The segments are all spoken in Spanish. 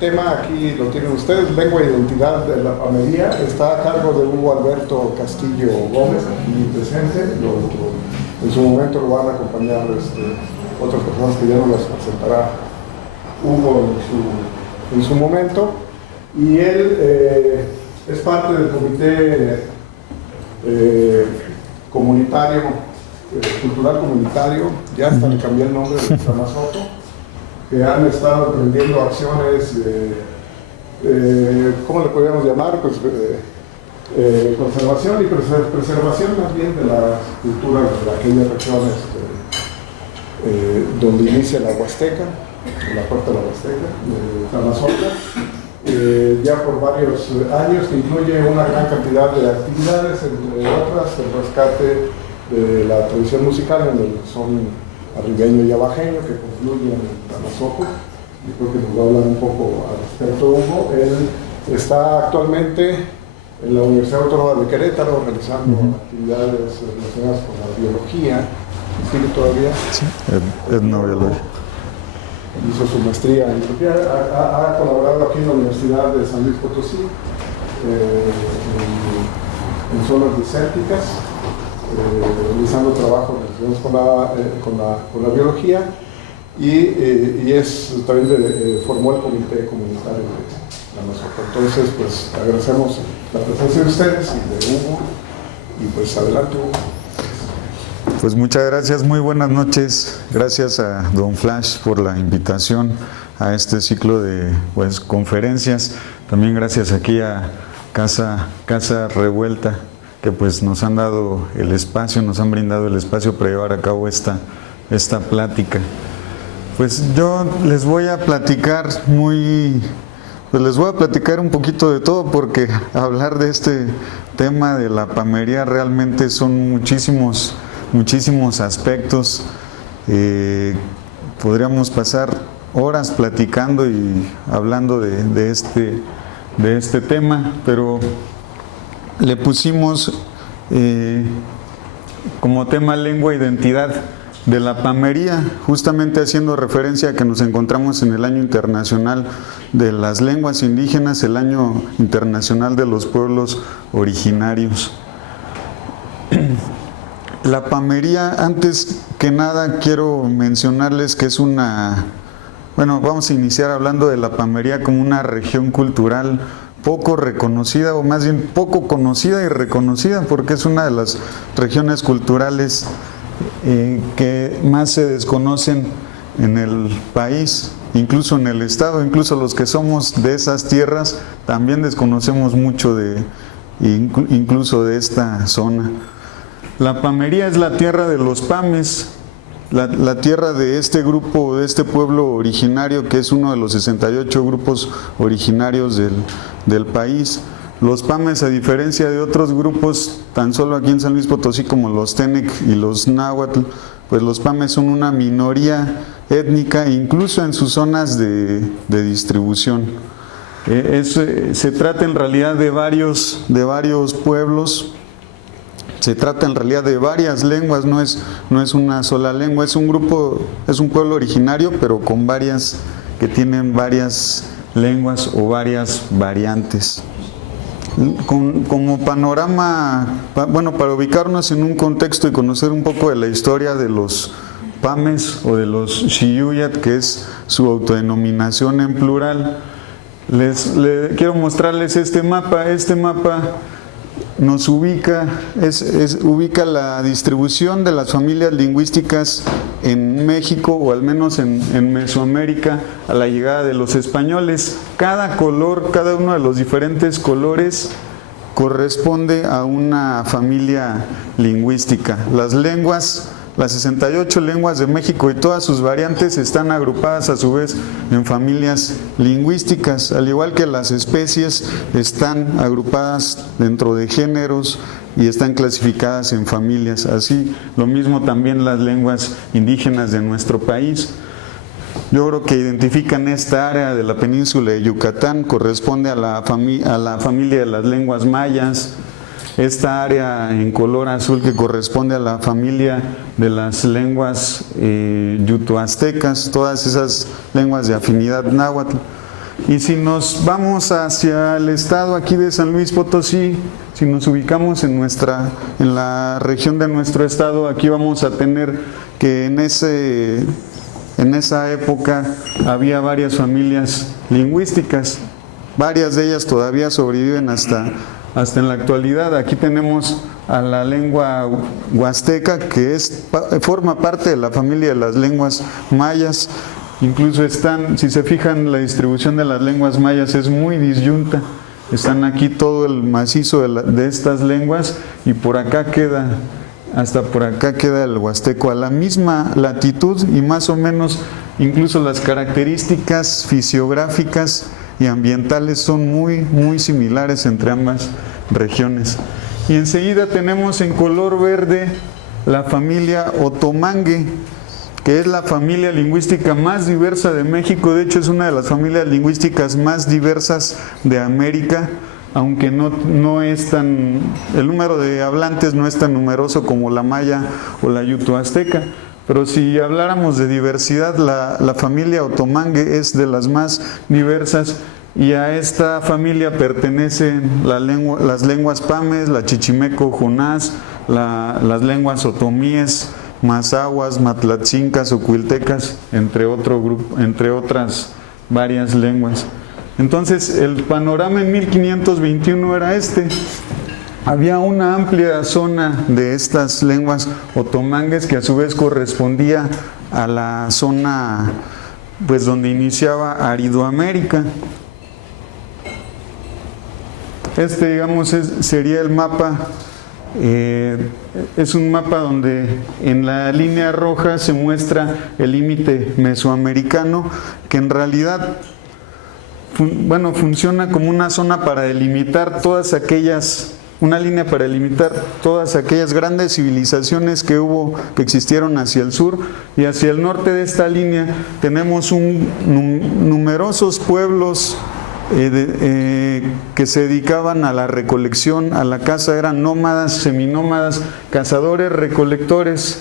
El tema aquí lo tienen ustedes, lengua e identidad de la pamería, está a cargo de Hugo Alberto Castillo Gómez, aquí presente. En su momento lo van a acompañar otras personas que ya nos las presentará Hugo en su momento. Y él es parte del comité comunitario, cultural comunitario, ya hasta le cambié el nombre de Tamazopo, que han estado emprendiendo acciones, ¿cómo le podríamos llamar? Pues, conservación y preservación más bien de las culturas de aquellas regiones donde inicia la Huasteca, la puerta de la Huasteca, de Tamazopo, ya por varios años, que incluye una gran cantidad de actividades, entre otras el rescate de la tradición musical en el son arribeño y abajeño, que concluye en Tamazopo. Yo creo que nos va a hablar un poco al respecto Hugo. Él está actualmente en la Universidad Autónoma de Querétaro realizando actividades relacionadas con la biología. ¿Sigue todavía? Sí, etnobiología. Hizo su maestría en biología. Ha colaborado aquí en la Universidad de San Luis Potosí, en zonas desérticas, realizando trabajo con la biología, y también formó el comité comunitario de Tamazopo. Entonces, pues agradecemos la presencia de ustedes y de Hugo, y pues adelante Hugo. Pues muchas gracias, muy buenas noches. Gracias a Don Flash por la invitación a este ciclo de conferencias. También gracias aquí a Casa Revuelta, que pues nos han dado el espacio, nos han brindado el espacio para llevar a cabo esta plática. Pues yo les voy a platicar les voy a platicar un poquito de todo, porque hablar de este tema de la pamería realmente son muchísimos aspectos. Podríamos pasar horas platicando y hablando de este tema, pero le pusimos como tema lengua e identidad de la pamería, justamente haciendo referencia a que nos encontramos en el Año Internacional de las Lenguas Indígenas, el Año Internacional de los Pueblos Originarios. La pamería, antes que nada quiero mencionarles que es vamos a iniciar hablando de la pamería como una región cultural poco reconocida, o más bien poco conocida y reconocida, porque es una de las regiones culturales que más se desconocen en el país, incluso en el estado. Incluso los que somos de esas tierras también desconocemos mucho incluso de esta zona. La pamería es la tierra de los pames, la tierra de este grupo, de este pueblo originario, que es uno de los 68 grupos originarios del país. Los pames, a diferencia de otros grupos, tan solo aquí en San Luis Potosí, como los Tenec y los Náhuatl, pues los pames son una minoría étnica, incluso en sus zonas de distribución. Se trata en realidad de varios pueblos. Se trata en realidad de varias lenguas, no es una sola lengua, es un pueblo originario, pero que tienen varias lenguas o varias variantes. Como panorama, para ubicarnos en un contexto y conocer un poco de la historia de los pames o de los Xiyuyat, que es su autodenominación en plural, quiero mostrarles este mapa. Este mapa nos ubica la distribución de las familias lingüísticas en México, o al menos en Mesoamérica, a la llegada de los españoles. Cada color, cada uno de los diferentes colores corresponde a una familia lingüística. Las lenguas, las 68 lenguas de México y todas sus variantes están agrupadas a su vez en familias lingüísticas, al igual que las especies están agrupadas dentro de géneros y están clasificadas en familias. Así, lo mismo también las lenguas indígenas de nuestro país. Yo creo que identifican esta área de la península de Yucatán, corresponde a la familia de las lenguas mayas. Esta área en color azul que corresponde a la familia de las lenguas yuto-aztecas, todas esas lenguas de afinidad náhuatl. Y si nos vamos hacia el estado aquí de San Luis Potosí, si nos ubicamos en la región de nuestro estado, aquí vamos a tener que en esa época había varias familias lingüísticas, varias de ellas todavía sobreviven hasta en la actualidad. Aquí tenemos a la lengua huasteca, que forma parte de la familia de las lenguas mayas. Incluso si se fijan, la distribución de las lenguas mayas es muy disyunta. Están aquí todo el macizo de estas lenguas, y por acá hasta por acá queda el huasteco, a la misma latitud, y más o menos incluso las características fisiográficas y ambientales son muy, muy similares entre ambas regiones. Y enseguida tenemos en color verde la familia otomangue, que es la familia lingüística más diversa de México. De hecho, es una de las familias lingüísticas más diversas de América, aunque el número de hablantes no es tan numeroso como la maya o la yuto-azteca. Pero si habláramos de diversidad, la familia otomangue es de las más diversas, y a esta familia pertenecen las lenguas pames, la chichimeco-jonás, las lenguas otomíes, mazahuas, matlatzincas, ocuiltecas, entre otras varias lenguas. Entonces, el panorama en 1521 era este. Había una amplia zona de estas lenguas otomangues que a su vez correspondía a la zona donde iniciaba Aridoamérica. Digamos, sería el mapa. Es un mapa donde en la línea roja se muestra el límite mesoamericano, que en realidad funciona como una zona para delimitar una línea para delimitar todas aquellas grandes civilizaciones que existieron hacia el sur, y hacia el norte de esta línea tenemos numerosos pueblos que se dedicaban a la recolección, a la caza, eran nómadas, seminómadas, cazadores, recolectores.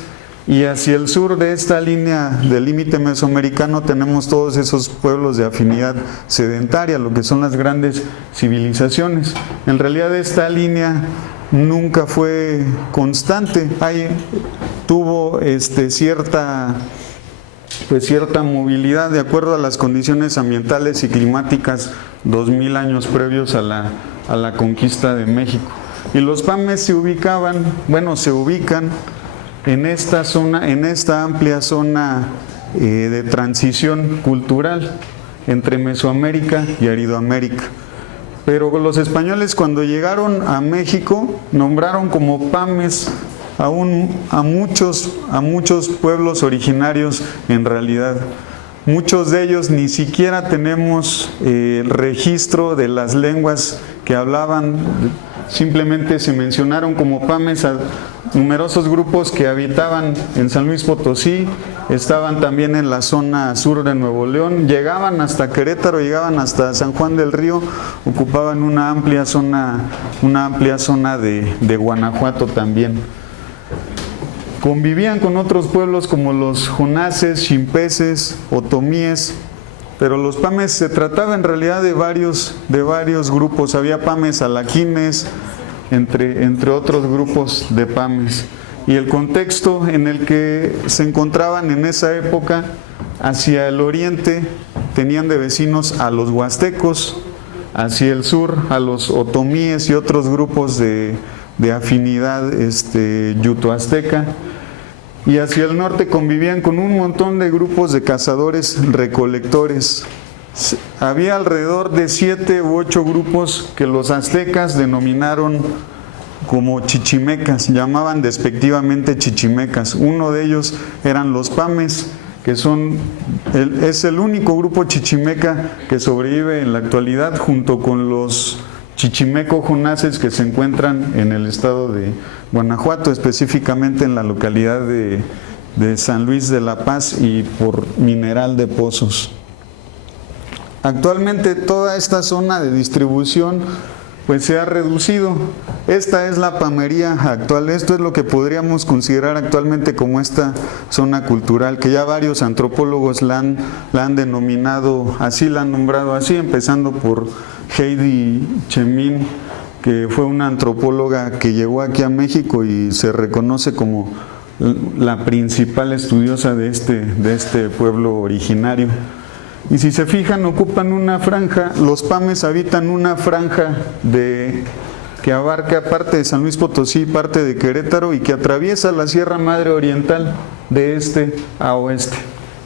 Y hacia el sur de esta línea del límite mesoamericano tenemos todos esos pueblos de afinidad sedentaria, lo que son las grandes civilizaciones. En realidad esta línea nunca fue constante, tuvo cierta movilidad de acuerdo a las condiciones ambientales y climáticas 2000 años previos a la conquista de México. Y los pames se ubican en esta amplia zona de transición cultural entre Mesoamérica y Aridoamérica. Pero los españoles, cuando llegaron a México, nombraron como pames a muchos pueblos originarios. En realidad, muchos de ellos ni siquiera tenemos el registro de las lenguas que hablaban. Simplemente se mencionaron como pames a numerosos grupos que habitaban en San Luis Potosí, estaban también en la zona sur de Nuevo León, llegaban hasta Querétaro, llegaban hasta San Juan del Río, ocupaban una amplia zona de Guanajuato también. Convivían con otros pueblos como los jonases, chimpeses, otomíes, pero los pames se trataba en realidad de varios grupos. Había pames alaquines, entre otros grupos de pames. Y el contexto en el que se encontraban en esa época, hacia el oriente tenían de vecinos a los huastecos, hacia el sur a los otomíes y otros grupos de afinidad yuto-azteca. y hacia el norte convivían con un montón de grupos de cazadores recolectores. Había alrededor de 7 u 8 grupos que los aztecas denominaron como chichimecas, llamaban despectivamente chichimecas. Uno de ellos eran los pames, que es el único grupo chichimeca que sobrevive en la actualidad, junto con los chichimeco-jonases que se encuentran en el estado de Guanajuato, específicamente en la localidad de San Luis de la Paz y por Mineral de Pozos. Actualmente toda esta zona de distribución pues se ha reducido. Esta es la pamería actual, esto es lo que podríamos considerar actualmente como esta zona cultural, que ya varios antropólogos la han denominado así, la han nombrado así, empezando por Heidi Chemin, que fue una antropóloga que llegó aquí a México y se reconoce como la principal estudiosa de este pueblo originario. Y si se fijan, ocupan una franja, los pames habitan una franja que abarca parte de San Luis Potosí, parte de Querétaro, y que atraviesa la Sierra Madre Oriental de este a oeste.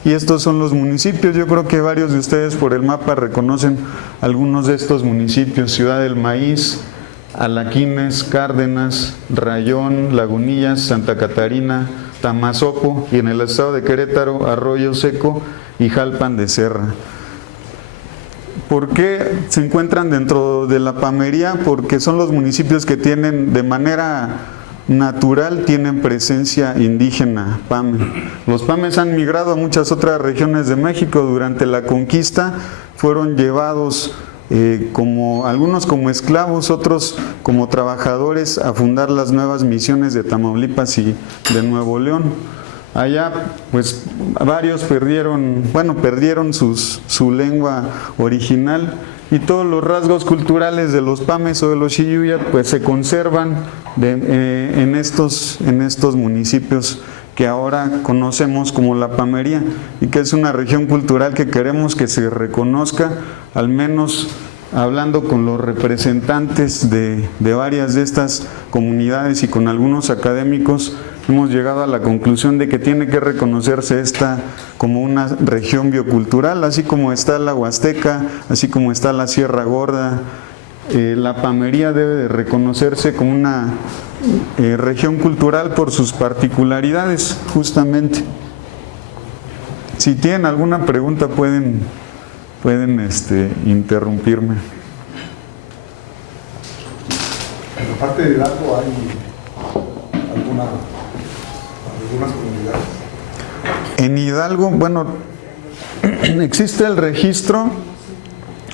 Y estos son los municipios. Yo creo que varios de ustedes por el mapa reconocen algunos de estos municipios: Ciudad del Maíz, Alaquines, Cárdenas, Rayón, Lagunillas, Santa Catarina, Tamazopo, y en el estado de Querétaro, Arroyo Seco y Jalpan de Serra. ¿Por qué se encuentran dentro de la pamería? Porque son los municipios que tienen de manera natural, tienen presencia indígena pame. Los pames han migrado a muchas otras regiones de México. Durante la conquista fueron llevados algunos como esclavos, otros como trabajadores, a fundar las nuevas misiones de Tamaulipas y de Nuevo León. Allá pues varios perdieron su lengua original, y todos los rasgos culturales de los pames o de los xiyuyat pues se conservan en estos municipios que ahora conocemos como la pamería, y que es una región cultural que queremos que se reconozca, al menos hablando con los representantes de varias de estas comunidades y con algunos académicos. Hemos llegado a la conclusión de que tiene que reconocerse esta como una región biocultural, así como está la Huasteca, así como está la Sierra Gorda. La pamería debe de reconocerse como una región cultural por sus particularidades, justamente. Si tienen alguna pregunta pueden interrumpirme. En la parte de Hidalgo hay algunas comunidades. En Hidalgo, bueno, existe el registro.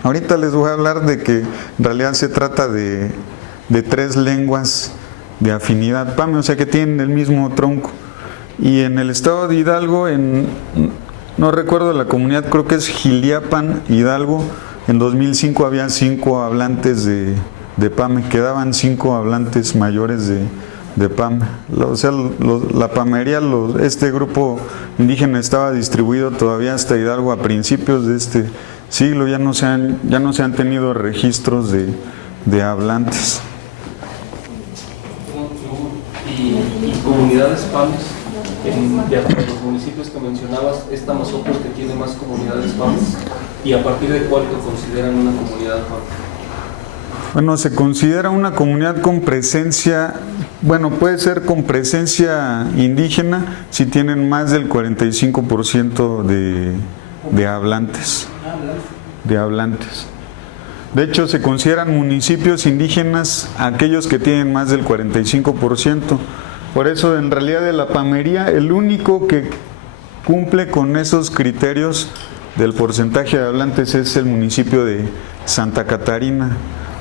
Ahorita les voy a hablar de que en realidad se trata de 3 lenguas de afinidad pame, o sea que tienen el mismo tronco. Y en el estado de Hidalgo, no recuerdo la comunidad, creo que es Giliapan, Hidalgo, en 2005 había 5 hablantes de pame, quedaban 5 hablantes mayores de pame. O sea, la pamería, este grupo indígena estaba distribuido todavía hasta Hidalgo a principios de este siglo. Ya no se han tenido registros de hablantes. ¿Y comunidades pames? De los municipios que mencionabas, ¿es Tamazopo el que tiene más comunidades pames? ¿Y a partir de cuál lo consideran una comunidad pame? Bueno, se considera una comunidad con presencia, puede ser con presencia indígena si tienen más del 45% de hablantes. De hecho, se consideran municipios indígenas aquellos que tienen más del 45%. Por eso, en realidad, de la pamería, el único que cumple con esos criterios del porcentaje de hablantes es el municipio de Santa Catarina,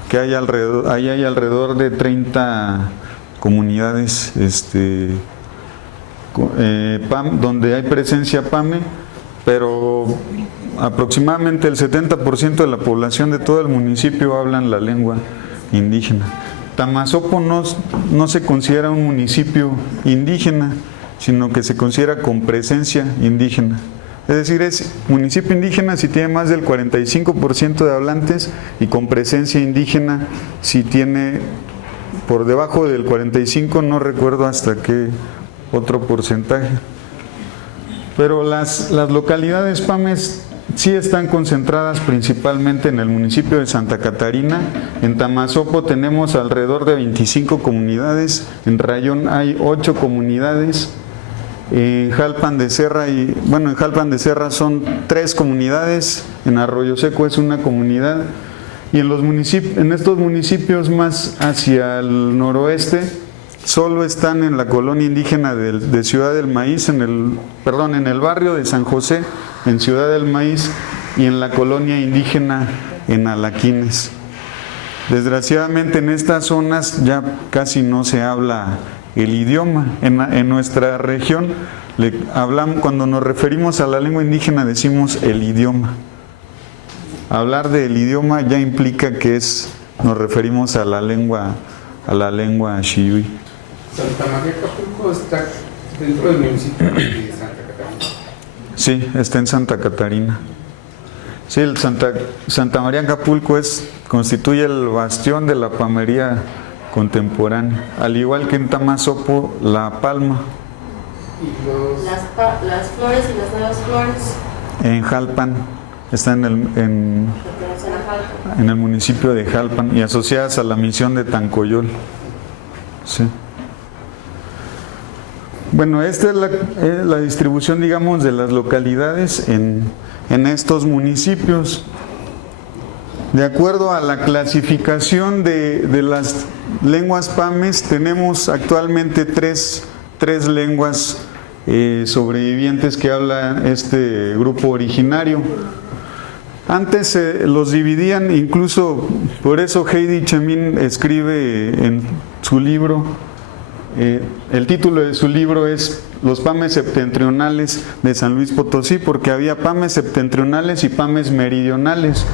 que hay alrededor de 30 comunidades donde hay presencia pame, pero aproximadamente el 70% de la población de todo el municipio hablan la lengua indígena. Tamazopo no se considera un municipio indígena, sino que se considera con presencia indígena. Es decir, es municipio indígena si tiene más del 45% de hablantes, y con presencia indígena si tiene por debajo del 45%, no recuerdo hasta qué otro porcentaje. Pero las localidades PAMES sí están concentradas principalmente en el municipio de Santa Catarina. En Tamazopo tenemos alrededor de 25 comunidades, en Rayón hay 8 comunidades, en Jalpan de Serra en Jalpan de Serra son 3 comunidades, en Arroyo Seco es una comunidad, y en estos municipios más hacia el noroeste solo están en la colonia indígena de Ciudad del Maíz, en el barrio de San José, en Ciudad del Maíz, y en la colonia indígena en Alaquines. Desgraciadamente en estas zonas ya casi no se habla el idioma. En nuestra región cuando nos referimos a la lengua indígena decimos el idioma. Hablar del idioma ya implica que nos referimos a la lengua Xiyuy. Santa María Acapulco está dentro del municipio de Santa Catarina. Sí, está en Santa Catarina. Sí, Santa María Acapulco constituye el bastión de la pamería contemporánea, al igual que en Tamazopo, La Palma. ¿Y las flores y las nuevas flores? En Jalpan, está en el municipio de Jalpan y asociadas a la misión de Tancoyol. Sí. Bueno, esta es la distribución, digamos, de las localidades en estos municipios. De acuerdo a la clasificación de las lenguas PAMES, tenemos actualmente tres lenguas sobrevivientes que habla este grupo originario. Antes los dividían, incluso por eso Heidi Chemin escribe en su libro, el título de su libro es Los PAMES septentrionales de San Luis Potosí, porque había PAMES septentrionales y PAMES meridionales.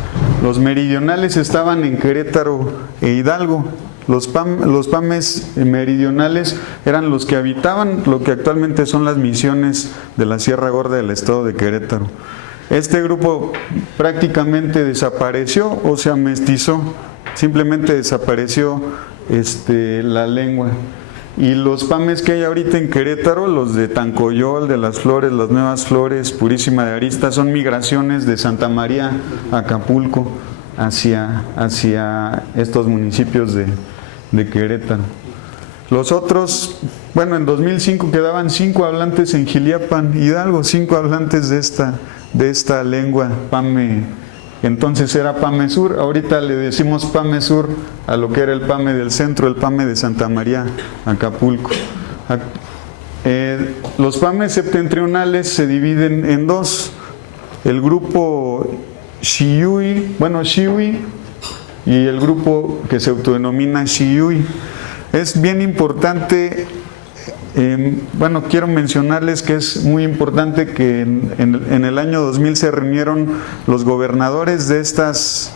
Los meridionales estaban en Querétaro e Hidalgo. Los PAMES meridionales eran los que habitaban lo que actualmente son las misiones de la Sierra Gorda del estado de Querétaro. Este grupo prácticamente desapareció o se amestizó, simplemente desapareció la lengua. Y los PAMES que hay ahorita en Querétaro, los de Tancoyol, de Las Flores, Las Nuevas Flores, Purísima de Arista, son migraciones de Santa María a Acapulco hacia estos municipios de Querétaro. Los otros, en 2005 quedaban 5 hablantes en Jiliapan, Hidalgo, 5 hablantes de esta lengua PAME. Entonces era PAME Sur, ahorita le decimos PAME Sur a lo que era el PAME del centro, el PAME de Santa María, Acapulco. Los PAMES septentrionales se dividen en 2, el grupo Xiyuy, y el grupo que se autodenomina Xiyuy. Es bien importante, quiero mencionarles que es muy importante que en el año 2000 se reunieron los gobernadores de estas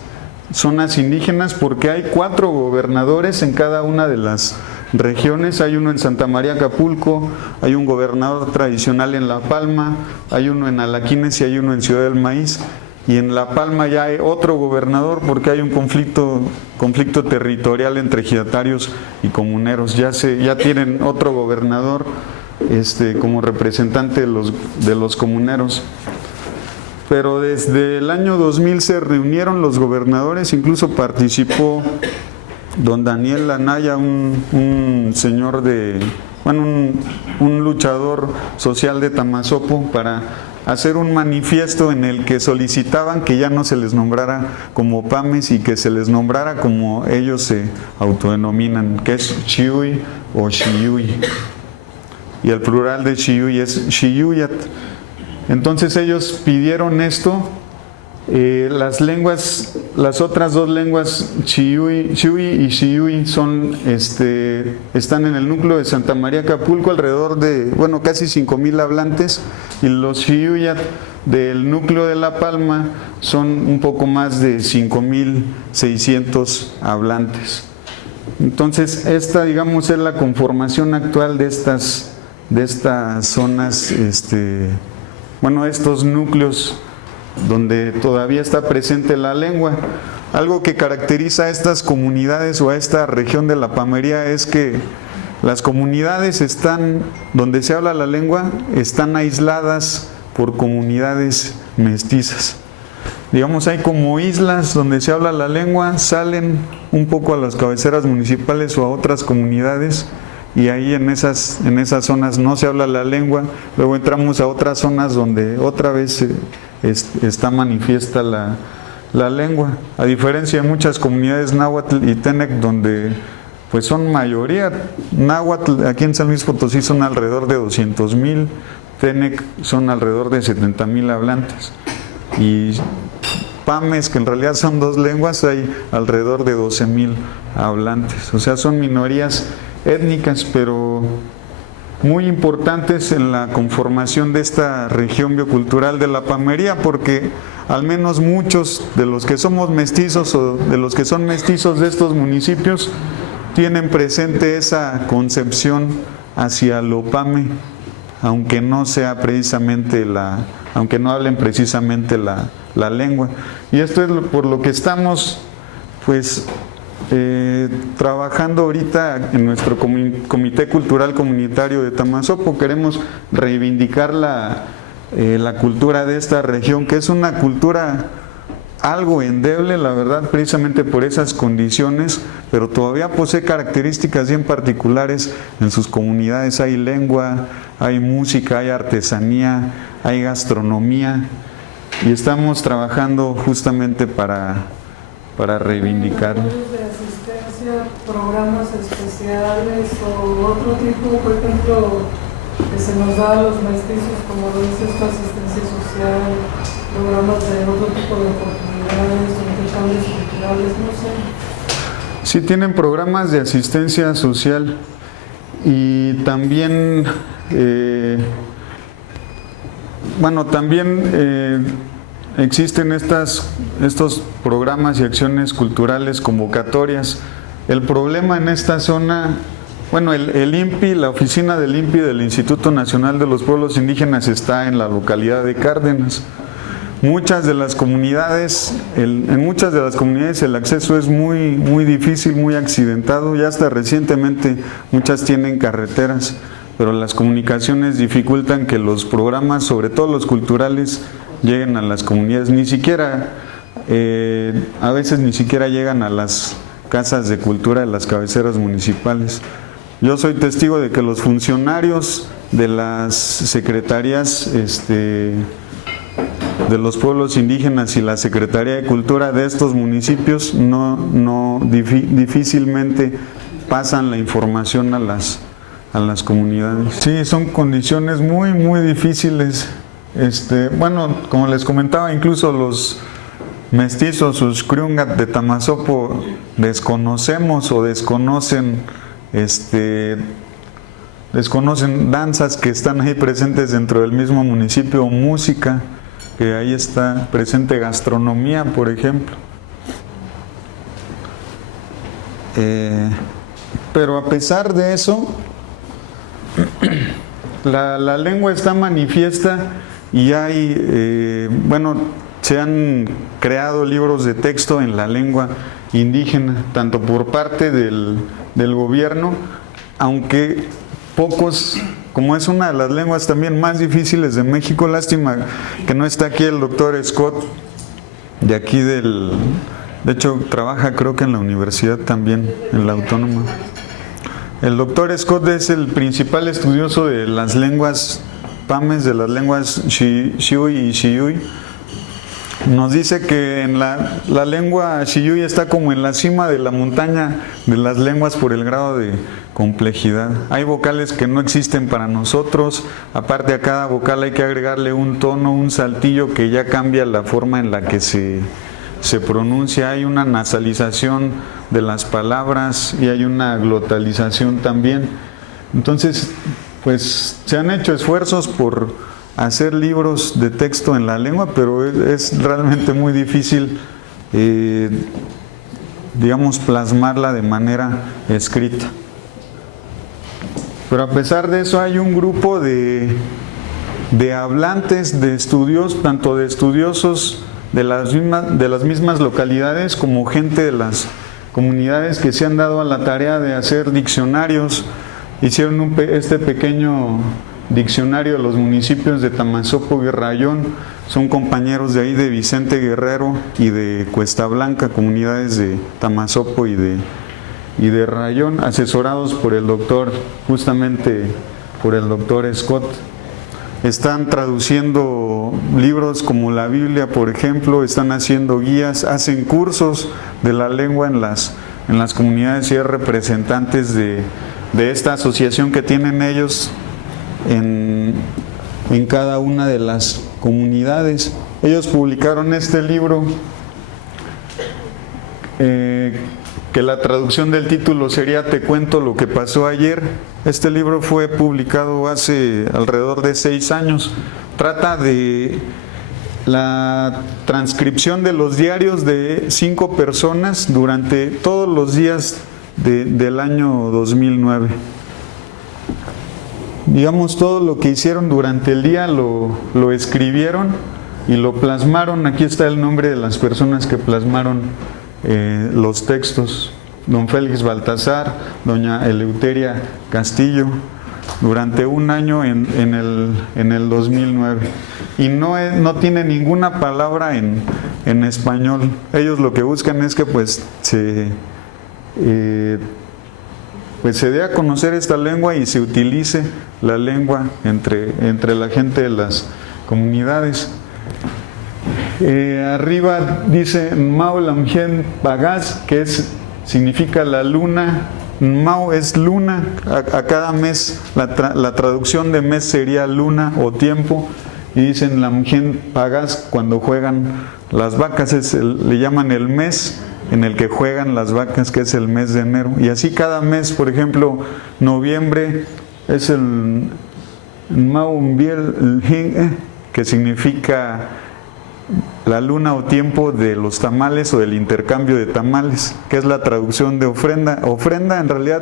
zonas indígenas, porque hay 4 gobernadores en cada una de las regiones. Hay uno en Santa María Acapulco, hay un gobernador tradicional en La Palma, hay uno en Alaquines y hay uno en Ciudad del Maíz. Y en La Palma ya hay otro gobernador porque hay un conflicto territorial entre ejidatarios y comuneros. Ya tienen otro gobernador como representante de los comuneros. Pero desde el año 2000 se reunieron los gobernadores, incluso participó don Daniel Anaya, un señor un luchador social de Tamazopo, para hacer un manifiesto en el que solicitaban que ya no se les nombrara como PAMES y que se les nombrara como ellos se autodenominan, que es Xiyuy o Xiyuy. Y el plural de Xiyuy es Xiyuyat. Entonces ellos pidieron esto. Las otras 2 lenguas, Xiyuy y Xiyuy, están en el núcleo de Santa María Acapulco, alrededor de, casi 5,000 hablantes, y los Xiyuyat del núcleo de La Palma son un poco más de 5,600 hablantes. Entonces, esta, digamos, es la conformación actual de estas zonas, estos núcleos donde todavía está presente la lengua. Algo que caracteriza a estas comunidades o a esta región de la pamería es que Las comunidades están, donde se habla la lengua, están aisladas por comunidades mestizas. Digamos, hay como islas donde se habla la lengua, salen un poco a las cabeceras municipales o a otras comunidades, y ahí en esas zonas no se habla la lengua. Luego entramos a otras zonas donde otra vez está manifiesta la lengua, a diferencia de muchas comunidades náhuatl y tenec, donde pues son mayoría náhuatl. Aquí en San Luis Potosí son alrededor de 200,000, tenec son alrededor de 70,000 hablantes, y pames, que en realidad son dos lenguas, hay alrededor de 12,000 hablantes. O sea, son minorías étnicas, pero muy importantes en la conformación de esta región biocultural de la Pamería, porque al menos muchos de los que somos mestizos o de los que son mestizos de estos municipios tienen presente esa concepción hacia lo pame, aunque no sea precisamente aunque no hablen precisamente la lengua. Y esto es por lo que estamos pues trabajando ahorita en nuestro Comité Cultural Comunitario de Tamazopo. Queremos reivindicar la cultura de esta región, que es una cultura algo endeble, la verdad, precisamente por esas condiciones, pero todavía posee características bien particulares en sus comunidades. Hay lengua, hay música, hay artesanía, hay gastronomía, y estamos trabajando justamente para reivindicarlo. ¿De asistencia, programas especiales o otro tipo, por ejemplo, que se nos da a los mestizos, como lo dice esta asistencia social, programas de otro tipo de oportunidades, intercambios culturales, no sé? Sí, tienen programas de asistencia social, y también existen estos programas y acciones culturales convocatorias. El problema en esta zona, el INPI, la oficina del INPI, del Instituto Nacional de los Pueblos Indígenas, está en la localidad de Cárdenas. En muchas de las comunidades el acceso es muy, muy difícil, muy accidentado, y hasta recientemente muchas tienen carreteras, pero las comunicaciones dificultan que los programas, sobre todo los culturales, lleguen a las comunidades. Ni siquiera, a veces ni siquiera llegan a las casas de cultura de las cabeceras municipales. Yo soy testigo de que los funcionarios de las secretarías de los pueblos indígenas y la Secretaría de Cultura de estos municipios difícilmente pasan la información a las comunidades. Sí, son condiciones muy, muy difíciles. Como les comentaba, incluso los mestizos, los Xcriungat de Tamazopo, desconocemos o desconocen danzas que están ahí presentes dentro del mismo municipio, o música, que ahí está presente, gastronomía, por ejemplo. Pero a pesar de eso, la lengua está manifiesta, y hay, se han creado libros de texto en la lengua indígena, tanto por parte del gobierno, aunque pocos, como es una de las lenguas también más difíciles de México. Lástima que no está aquí el doctor Scott, de aquí de hecho trabaja creo que en la universidad también, en la Autónoma. El doctor Scott es el principal estudioso de las lenguas pames, de las lenguas Xiuy y Xiyuy. Nos dice que en la lengua Xiyuy está como en la cima de la montaña de las lenguas por el grado de complejidad. Hay vocales que no existen para nosotros. Aparte, a cada vocal hay que agregarle un tono, un saltillo que ya cambia la forma en la que se pronuncia. Hay una nasalización de las palabras y hay una glotalización también. Entonces, pues se han hecho esfuerzos por hacer libros de texto en la lengua, pero es realmente muy difícil, plasmarla de manera escrita. Pero a pesar de eso, hay un grupo de hablantes, de estudios, tanto de estudiosos de las mismas localidades, como gente de las comunidades, que se han dado a la tarea de hacer diccionarios hicieron este pequeño diccionario de los municipios de Tamazopo y Rayón. Son compañeros de ahí de Vicente Guerrero y de Cuesta Blanca, comunidades de Tamazopo y de Rayón, asesorados por el doctor, justamente por el doctor Scott. Están traduciendo libros como la Biblia, por ejemplo, están haciendo guías, hacen cursos de la lengua en las comunidades, y hay representantes de esta asociación que tienen ellos en cada una de las comunidades. Ellos publicaron este libro, que la traducción del título sería Te cuento lo que pasó ayer. Este libro fue publicado hace alrededor de 6 años. Trata de la transcripción de los diarios de 5 personas durante todos los días del año 2009. Digamos, todo lo que hicieron durante el día lo escribieron y lo plasmaron. Aquí está el nombre de las personas que plasmaron los textos: don Félix Baltasar, doña Eleuteria Castillo, durante un año en el 2009. Y no tiene ninguna palabra en español. Ellos lo que buscan es que pues se dé a conocer esta lengua y se utilice la lengua entre la gente de las comunidades. Arriba dice Mao Lamgen Pagas, que significa la luna. Mao es luna. A cada mes la traducción de mes sería luna o tiempo, y dicen Lamgen Pagas cuando juegan las vacas, le llaman el mes en el que juegan las vacas, que es el mes de enero. Y así cada mes, por ejemplo, noviembre es el Mao Biel Jing, que significa la luna o tiempo de los tamales o del intercambio de tamales, que es la traducción de ofrenda. Ofrenda en realidad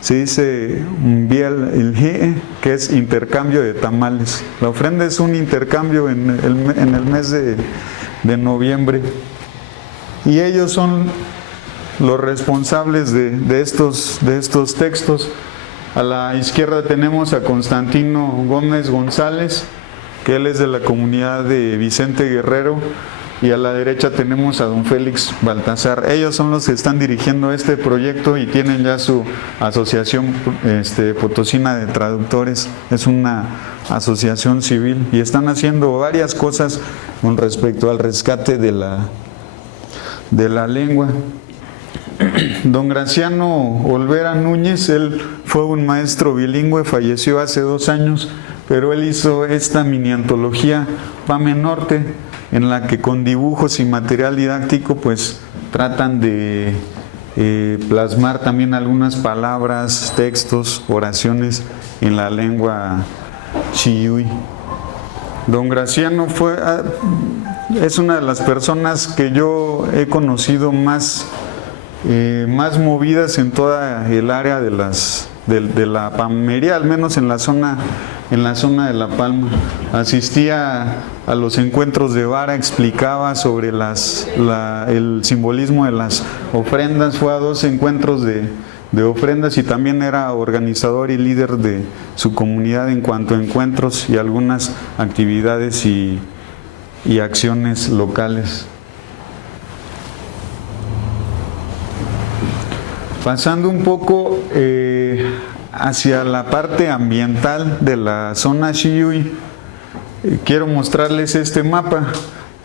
se dice Biel el Jing, que es intercambio de tamales. La ofrenda es un intercambio en el mes de noviembre. Y ellos son los responsables de estos textos. A la izquierda tenemos a Constantino Gómez González, que él es de la comunidad de Vicente Guerrero, y a la derecha tenemos a don Félix Baltasar. Ellos son los que están dirigiendo este proyecto y tienen ya su asociación potosina de traductores. Es una asociación civil y están haciendo varias cosas con respecto al rescate de la lengua. Don Graciano Olvera Núñez, él fue un maestro bilingüe, falleció hace 2 años, pero él hizo esta mini antología Pame Norte, en la que con dibujos y material didáctico pues tratan de plasmar también algunas palabras, textos, oraciones en la lengua Xiyuy. Don Graciano es una de las personas que yo he conocido más movidas en toda el área de la palmería, al menos en la zona de La Palma. Asistía a los encuentros de vara, explicaba sobre el simbolismo de las ofrendas. Fue a 2 encuentros de ofrendas y también era organizador y líder de su comunidad en cuanto a encuentros y algunas actividades y acciones locales. Pasando un poco hacia la parte ambiental de la zona Xiyuy, quiero mostrarles este mapa.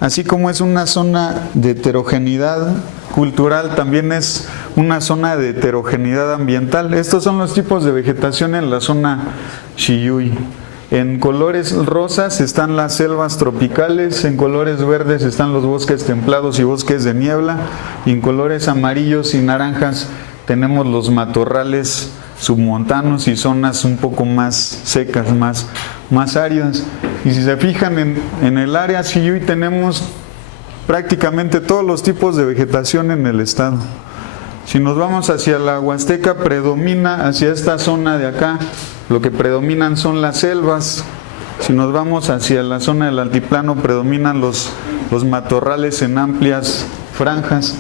Así como es una zona de heterogeneidad cultural, también es una zona de heterogeneidad ambiental. Estos son los tipos de vegetación en la zona Xiyuy. En colores rosas están las selvas tropicales, en colores verdes están los bosques templados y bosques de niebla, y en colores amarillos y naranjas tenemos los matorrales submontanos y zonas un poco más secas, más áridas. Y si se fijan en el área Xiyuy tenemos prácticamente todos los tipos de vegetación en el estado. Si nos vamos hacia la Huasteca, predomina hacia esta zona de acá, lo que predominan son las selvas. Si nos vamos hacia la zona del altiplano, predominan los matorrales en amplias franjas.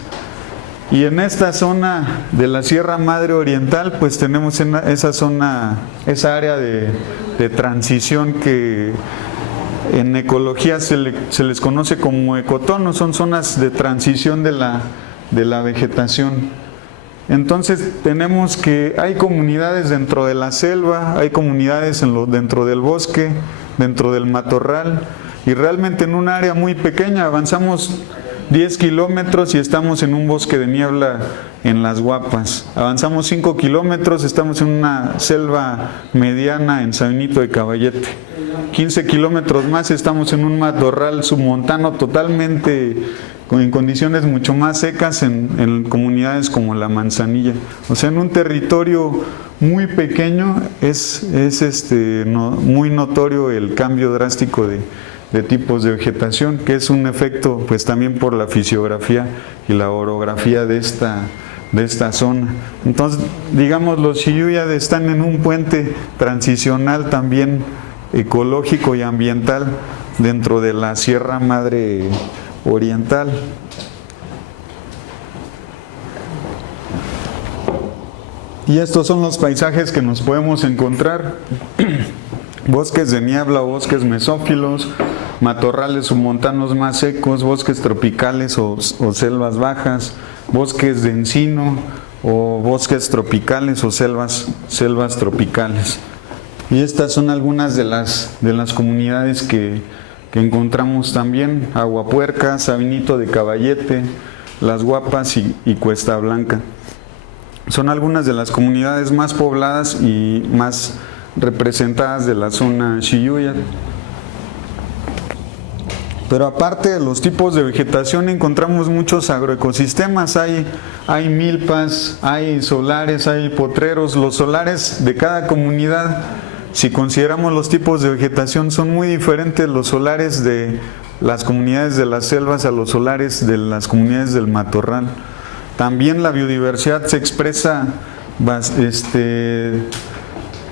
Y en esta zona de la Sierra Madre Oriental, pues tenemos en esa zona, esa área de transición que en ecología se les conoce como ecotonos, son zonas de transición de la vegetación. Entonces tenemos que hay comunidades dentro de la selva, hay comunidades dentro del bosque, dentro del matorral, y realmente en un área muy pequeña. Avanzamos 10 kilómetros y estamos en un bosque de niebla en Las Guapas. Avanzamos 5 kilómetros, estamos en una selva mediana en San Benito de Caballete. 15 kilómetros más estamos en un matorral submontano totalmente en condiciones mucho más secas en comunidades como La Manzanilla. O sea, en un territorio muy pequeño es muy notorio el cambio drástico de tipos de vegetación, que es un efecto pues también por la fisiografía y la orografía de esta zona. Entonces, digamos, los Xiyuya están en un puente transicional también ecológico y ambiental dentro de la Sierra Madre Oriental. Y estos son los paisajes que nos podemos encontrar. Bosques de niebla o bosques mesófilos, matorrales submontanos más secos, bosques tropicales o selvas bajas, bosques de encino o bosques tropicales o selvas tropicales. Y estas son algunas de las comunidades que encontramos también: Agua Puerca, San Benito de Caballete, Las Guapas y Cuesta Blanca. Son algunas de las comunidades más pobladas y más representadas de la zona Xiyuya. Pero aparte de los tipos de vegetación, encontramos muchos agroecosistemas. Hay milpas, hay solares, hay potreros. Los solares de cada comunidad, si consideramos los tipos de vegetación, son muy diferentes los solares de las comunidades de las selvas a los solares de las comunidades del matorral. También la biodiversidad se expresa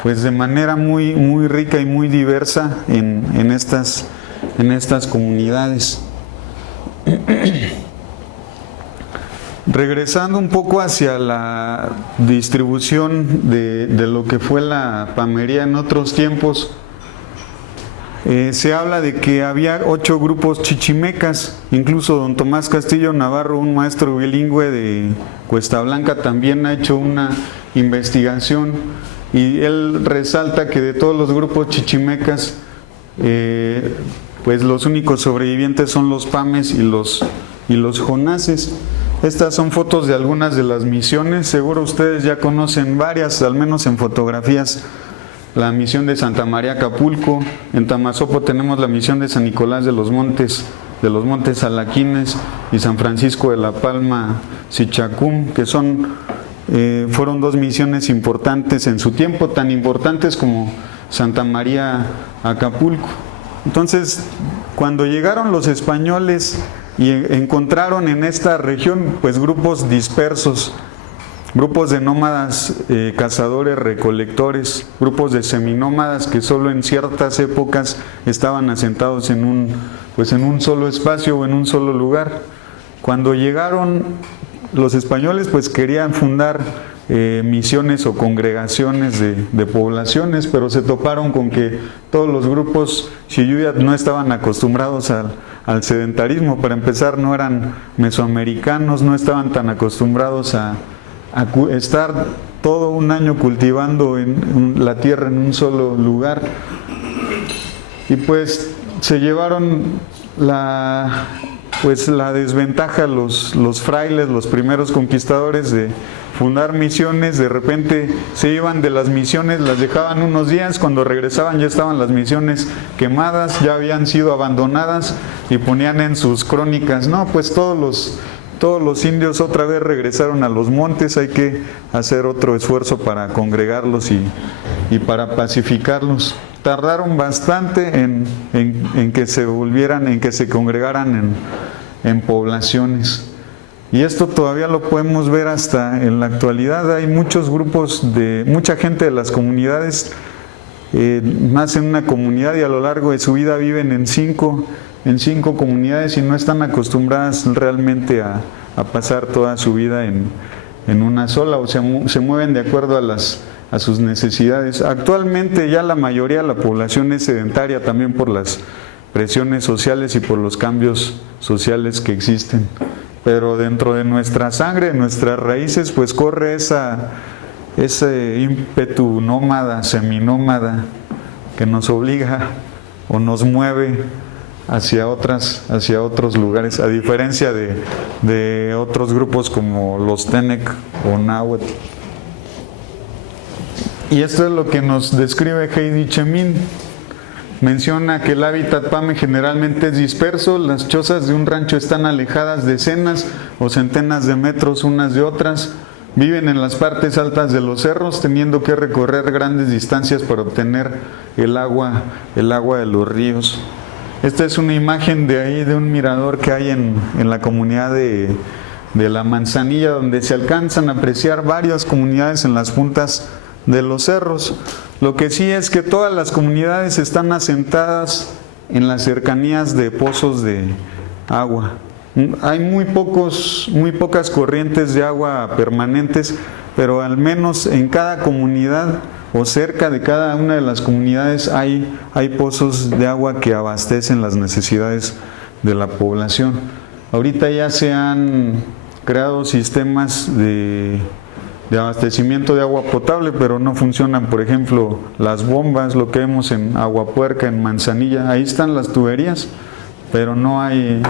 pues de manera muy, muy rica y muy diversa en estas comunidades. Regresando un poco hacia la distribución de lo que fue la pamería en otros tiempos, se habla de que había 8 grupos chichimecas. Incluso don Tomás Castillo Navarro, un maestro bilingüe de Cuesta Blanca, también ha hecho una investigación y él resalta que de todos los grupos chichimecas, pues los únicos sobrevivientes son los pames y los jonases. Estas son fotos de algunas de las misiones. Seguro ustedes ya conocen varias, al menos en fotografías. La misión de Santa María Acapulco. En Tamazopo tenemos la misión de San Nicolás de los Montes Alaquines y San Francisco de la Palma Sichacum, que fueron 2 misiones importantes en su tiempo, tan importantes como Santa María Acapulco. Entonces, cuando llegaron los españoles y encontraron en esta región pues grupos dispersos, grupos de nómadas cazadores, recolectores, grupos de seminómadas que solo en ciertas épocas estaban asentados en un solo espacio o en un solo lugar. Cuando llegaron los españoles, pues querían fundar misiones o congregaciones de poblaciones, pero se toparon con que todos los grupos Xiyuya no estaban acostumbrados al sedentarismo. Para empezar, no eran mesoamericanos, no estaban tan acostumbrados a estar todo un año cultivando la tierra en un solo lugar. Y pues se llevaron la desventaja los frailes, los primeros conquistadores, de fundar misiones. De repente se iban de las misiones, las dejaban unos días, cuando regresaban ya estaban las misiones quemadas, ya habían sido abandonadas, y ponían en sus crónicas: no, pues todos los indios otra vez regresaron a los montes, hay que hacer otro esfuerzo para congregarlos y para pacificarlos. Tardaron bastante en que se congregaran en poblaciones. Y esto todavía lo podemos ver hasta en la actualidad. Hay muchos grupos mucha gente de las comunidades, nace en una comunidad y a lo largo de su vida viven en cinco comunidades y no están acostumbradas realmente a pasar toda su vida en una sola, o se mueven de acuerdo a sus necesidades. Actualmente ya la mayoría de la población es sedentaria también por las presiones sociales y por los cambios sociales que existen. Pero dentro de nuestra sangre, nuestras raíces, pues corre ese ímpetu nómada, seminómada, que nos obliga o nos mueve hacia otros lugares, a diferencia de otros grupos como los Tenec o Náhuatl. Y esto es lo que nos describe Heidi Chemin. Menciona que el hábitat PAME generalmente es disperso, las chozas de un rancho están alejadas decenas o centenas de metros unas de otras, viven en las partes altas de los cerros, teniendo que recorrer grandes distancias para obtener el agua de los ríos. Esta es una imagen de ahí, de un mirador que hay en la comunidad de La Manzanilla, donde se alcanzan a apreciar varias comunidades en las puntas de los cerros. Lo que sí es que todas las comunidades están asentadas en las cercanías de pozos de agua. Hay muy pocas corrientes de agua permanentes, pero al menos en cada comunidad o cerca de cada una de las comunidades hay pozos de agua que abastecen las necesidades de la población. Ahorita ya se han creado sistemas de abastecimiento de agua potable, pero no funcionan, por ejemplo, las bombas, lo que vemos en Aguapuerca, en Manzanilla, ahí están las tuberías, pero no hay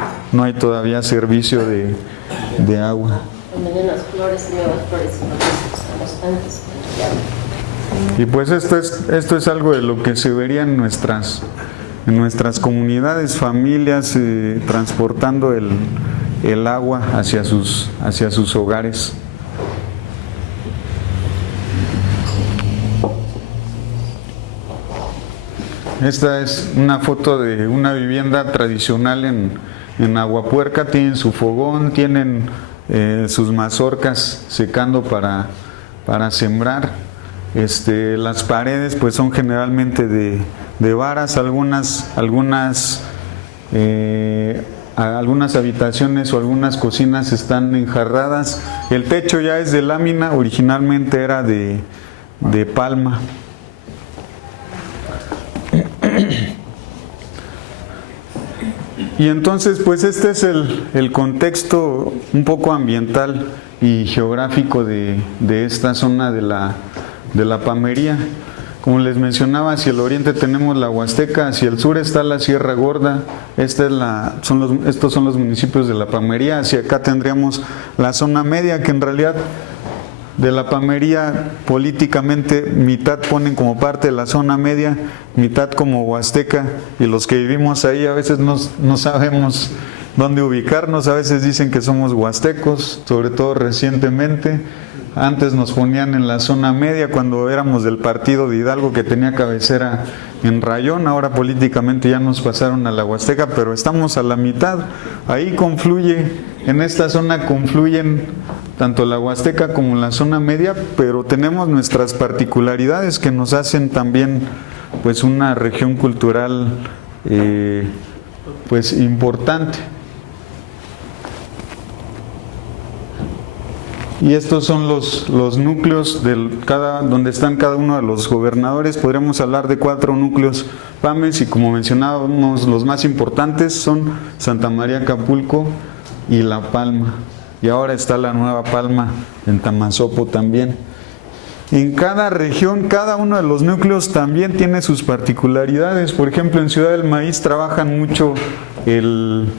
todavía servicio de agua. También unas flores y nuevas flores, estamos antes. Y pues esto es algo de lo que se vería en nuestras comunidades, familias, transportando el agua hacia sus hogares. Esta es una foto de una vivienda tradicional en Aguapuerca. Tienen su fogón, tienen sus mazorcas secando para sembrar. Las paredes pues son generalmente de varas, algunas habitaciones o algunas cocinas están enjarradas. El techo ya es de lámina, originalmente era de palma. Y entonces pues este es el contexto un poco ambiental y geográfico de esta zona de la Pamería. Como les mencionaba, hacia el oriente tenemos la Huasteca, hacia el sur está la Sierra Gorda, estos son los municipios de la Pamería. Hacia acá tendríamos la zona media, que en realidad de la Pamería políticamente mitad ponen como parte de la zona media, mitad como Huasteca, y los que vivimos ahí a veces no sabemos dónde ubicarnos, a veces dicen que somos huastecos, sobre todo recientemente. Antes nos ponían en la zona media cuando éramos del partido de Hidalgo, que tenía cabecera en Rayón. Ahora políticamente ya nos pasaron a la Huasteca, pero estamos a la mitad. Ahí en esta zona confluyen tanto la Huasteca como la zona media, pero tenemos nuestras particularidades que nos hacen también pues una región cultural pues importante. Y estos son los núcleos donde están cada uno de los gobernadores. Podríamos hablar de 4 núcleos PAMES, y como mencionábamos, los más importantes son Santa María Acapulco y La Palma. Y ahora está la Nueva Palma en Tamazopo también. En cada región, cada uno de los núcleos también tiene sus particularidades. Por ejemplo, en Ciudad del Maíz trabajan mucho el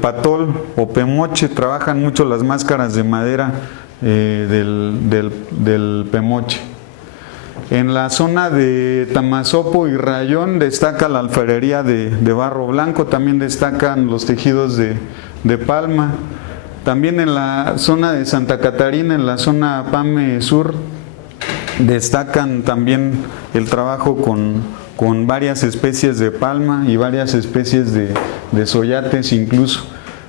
patol o pemoche, trabajan mucho las máscaras de madera del pemoche. En la zona de Tamazopo y Rayón destaca la alfarería de barro blanco, también destacan los tejidos de palma. También en la zona de Santa Catarina, en la zona Pame Sur, destacan también el trabajo con varias especies de palma y varias especies de soyates incluso.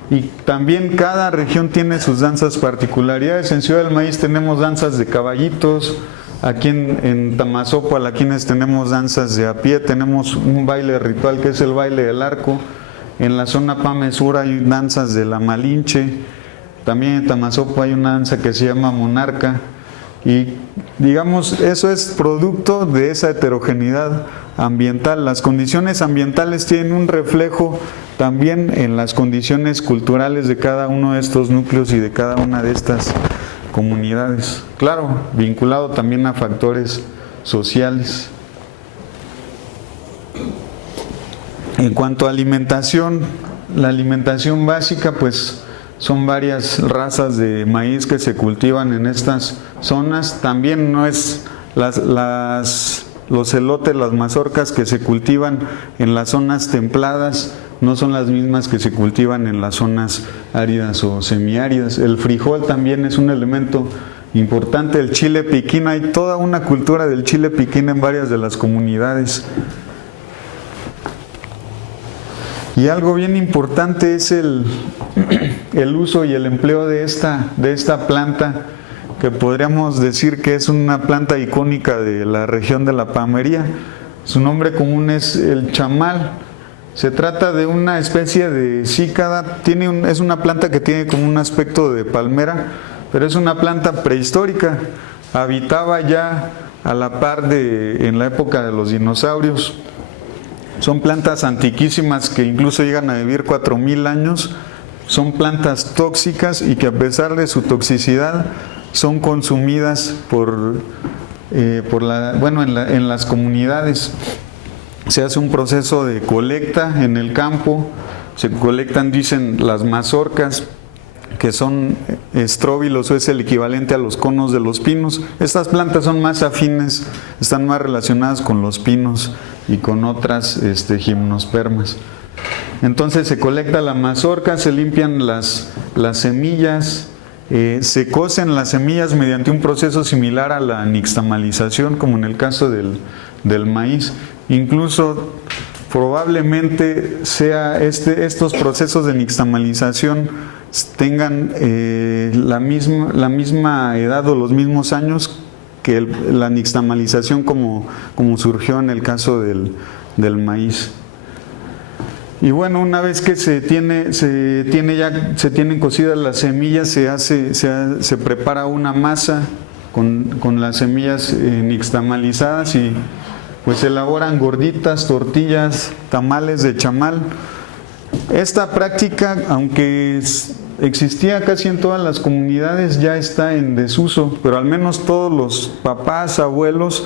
Y también cada región tiene sus danzas particularidades. En Ciudad del Maíz tenemos danzas de caballitos, aquí en Tamazopo a quienes tenemos danzas de a pie, tenemos un baile ritual que es el baile del arco. En la zona Pame Sur hay danzas de la Malinche. También en Tamazopo hay una danza que se llama Monarca, y digamos, eso es producto de esa heterogeneidad ambiental. Las condiciones ambientales tienen un reflejo también en las condiciones culturales de cada uno de estos núcleos y de cada una de estas comunidades. Claro, vinculado también a factores sociales. En cuanto a alimentación, la alimentación básica, pues son varias razas de maíz que se cultivan en estas zonas. También no es los elotes, las mazorcas que se cultivan en las zonas templadas, no son las mismas que se cultivan en las zonas áridas o semiáridas. El frijol también es un elemento importante. El chile piquín, hay toda una cultura del chile piquín en varias de las comunidades. Y algo bien importante es el uso y el empleo de esta planta, que podríamos decir que es una planta icónica de la región de la Pamería. Su nombre común es el chamal. Se trata de una especie de cícada, es una planta que tiene como un aspecto de palmera, pero es una planta prehistórica. Habitaba ya a la par en la época de los dinosaurios. Son plantas antiquísimas que incluso llegan a vivir 4000 años. Son plantas tóxicas y que a pesar de su toxicidad son consumidas en las comunidades. Se hace un proceso de colecta en el campo, se colectan, dicen, las mazorcas, que son estróbilos, o es el equivalente a los conos de los pinos. Estas plantas son más afines, están más relacionadas con los pinos y con otras gimnospermas. Entonces se colecta la mazorca, se limpian las semillas, se cocen las semillas mediante un proceso similar a la nixtamalización, como en el caso del maíz. Incluso probablemente estos procesos de nixtamalización tengan la misma edad o los mismos años que la nixtamalización como surgió en el caso del maíz. Y bueno, una vez que se tienen cocidas las semillas, se prepara una masa con las semillas nixtamalizadas y pues se elaboran gorditas, tortillas, tamales de chamal. Esta práctica, aunque existía casi en todas las comunidades, ya está en desuso, pero al menos todos los papás, abuelos,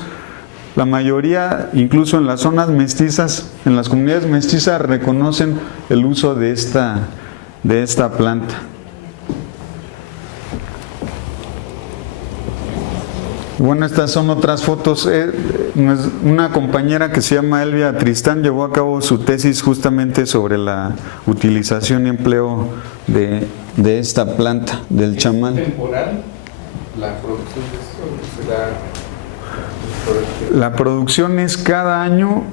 la mayoría, incluso en las zonas mestizas, en las comunidades mestizas, reconocen el uso de esta planta. Bueno, estas son otras fotos. Una compañera que se llama Elvia Tristán llevó a cabo su tesis justamente sobre la utilización y empleo de esta planta, del chamal. ¿Es temporal la producción de esto? La producción es cada año,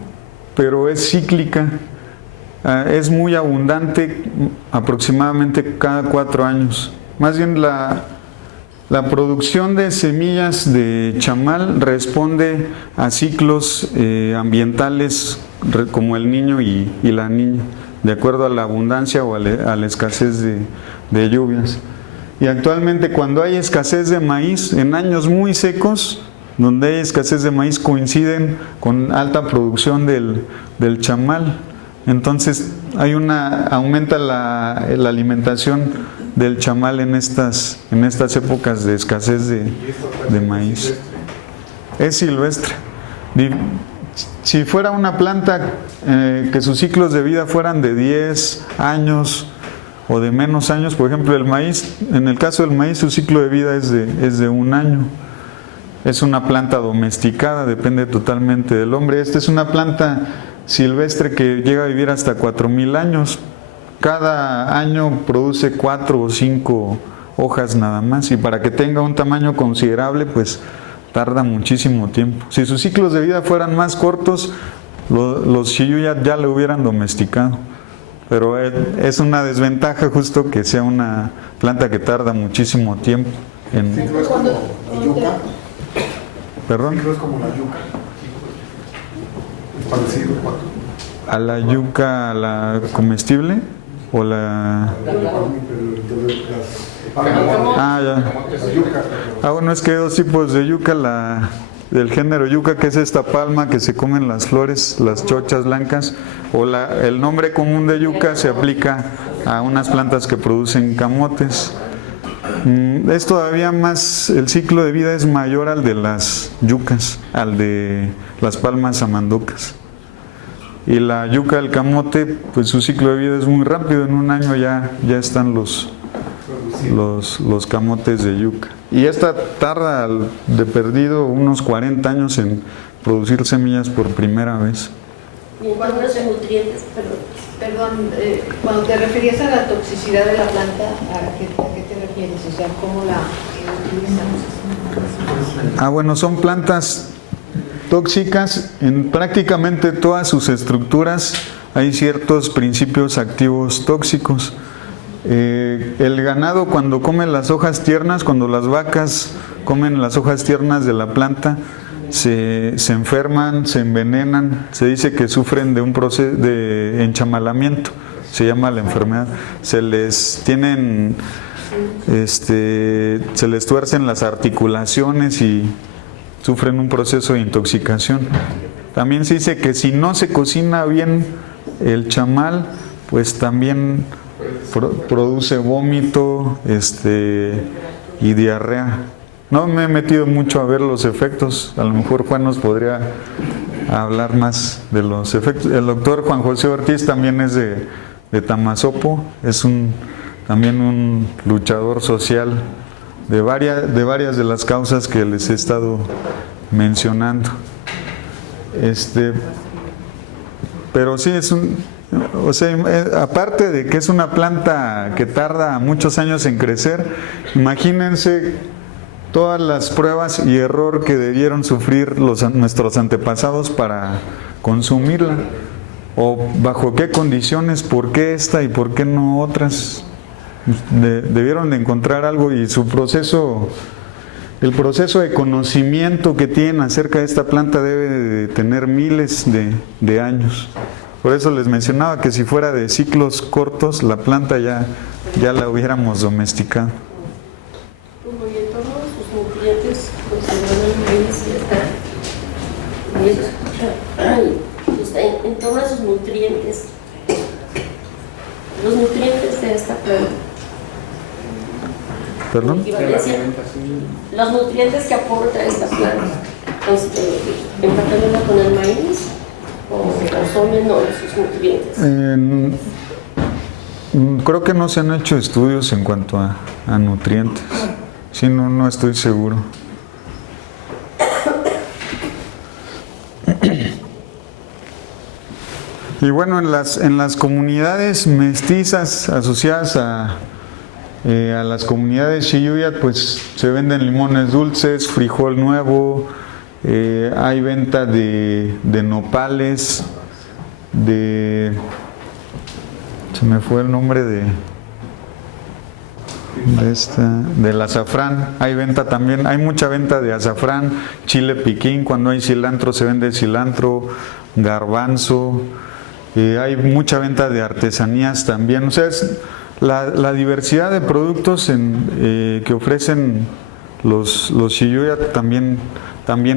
pero es cíclica. Es muy abundante, aproximadamente cada 4 años. Más bien la producción de semillas de chamal responde a ciclos ambientales como el niño y la niña, de acuerdo a la abundancia o a la escasez de lluvias. Y actualmente, cuando hay escasez de maíz, en años muy secos, donde hay escasez de maíz, coinciden con alta producción del chamal. Entonces aumenta la alimentación del chamal en estas épocas de escasez de maíz. Es silvestre. Si fuera una planta que sus ciclos de vida fueran de 10 años o de menos años, por ejemplo el maíz, en el caso del maíz su ciclo de vida es de 1 año. Es una planta domesticada, depende totalmente del hombre. Esta es una planta silvestre que llega a vivir hasta 4000 años. Cada año produce 4 o 5 hojas nada más, y para que tenga un tamaño considerable pues tarda muchísimo tiempo. Si sus ciclos de vida fueran más cortos, los chiyuyat ya lo hubieran domesticado, pero es una desventaja justo que sea una planta que tarda muchísimo tiempo en... ¿Ciclo es como la yuca? ¿Perdón? ¿Ciclo es como la yuca? ¿Es parecido? ¿A la yuca, a la comestible? ¿O la...? Ah, ya. La yuca. Ah, bueno, es que hay dos tipos de yuca, del género yuca, que es esta palma que se comen las flores, las chochas blancas, o el nombre común de yuca se aplica a unas plantas que producen camotes. Es todavía más, el ciclo de vida es mayor al de las yucas, al de las palmas samandocas. Y la yuca del camote, pues su ciclo de vida es muy rápido, en un año ya están los camotes de yuca. Y esta tarda de perdido unos 40 años en producir semillas por primera vez. Y en términos de nutrientes, Perdón, cuando te referías a la toxicidad de la planta, ¿a qué te refieres? O sea, ¿cómo la utilizamos? Ah, bueno, son plantas tóxicas. En prácticamente todas sus estructuras hay ciertos principios activos tóxicos. El ganado, cuando come las hojas tiernas, cuando las vacas comen las hojas tiernas de la planta, se enferman, se envenenan, se dice que sufren de un proceso de enchamalamiento, se llama la enfermedad, se les tuercen las articulaciones y sufren un proceso de intoxicación. También se dice que si no se cocina bien el chamal, pues también produce vómito y diarrea. No me he metido mucho a ver los efectos, a lo mejor Juan nos podría hablar más de los efectos. El doctor Juan José Ortiz también es de Tamazopo, es también un luchador social de varias de las causas que les he estado mencionando. Pero sí aparte de que es una planta que tarda muchos años en crecer, imagínense todas las pruebas y error que debieron sufrir nuestros antepasados para consumirla, o bajo qué condiciones, por qué esta y por qué no otras. Debieron de encontrar algo, y el proceso de conocimiento que tienen acerca de esta planta debe de tener miles de años. Por eso les mencionaba que si fuera de ciclos cortos, la planta ya la hubiéramos domesticado. como y en torno a sus nutrientes, considerando el maíz, en torno a sus nutrientes, los nutrientes de esta planta. ¿Perdón? Los nutrientes que aporta esta planta, empatándola con el maíz, o son menores sus nutrientes. Creo que no se han hecho estudios en cuanto a nutrientes. Sí, no estoy seguro. Y bueno, en las comunidades mestizas asociadas a las comunidades Xiyuyat, pues se venden limones dulces, frijol nuevo, hay venta de nopales, se me fue el nombre del azafrán. Hay venta también, hay mucha venta de azafrán, chile piquín, cuando hay cilantro se vende cilantro, garbanzo, hay mucha venta de artesanías también. O sea, la diversidad de productos que ofrecen los Xiyuyat también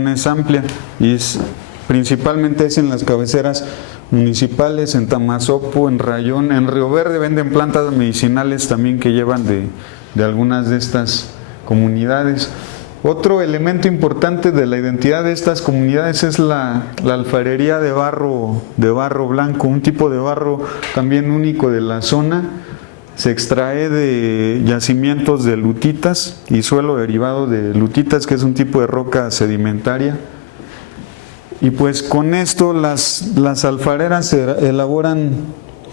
es amplia, y principalmente es en las cabeceras municipales, en Tamazopo, en Rayón, en Río Verde venden plantas medicinales también que llevan de algunas de estas comunidades. Otro elemento importante de la identidad de estas comunidades es la alfarería de barro blanco, un tipo de barro también único de la zona. Se extrae de yacimientos de lutitas y suelo derivado de lutitas, que es un tipo de roca sedimentaria. Y pues con esto las alfareras elaboran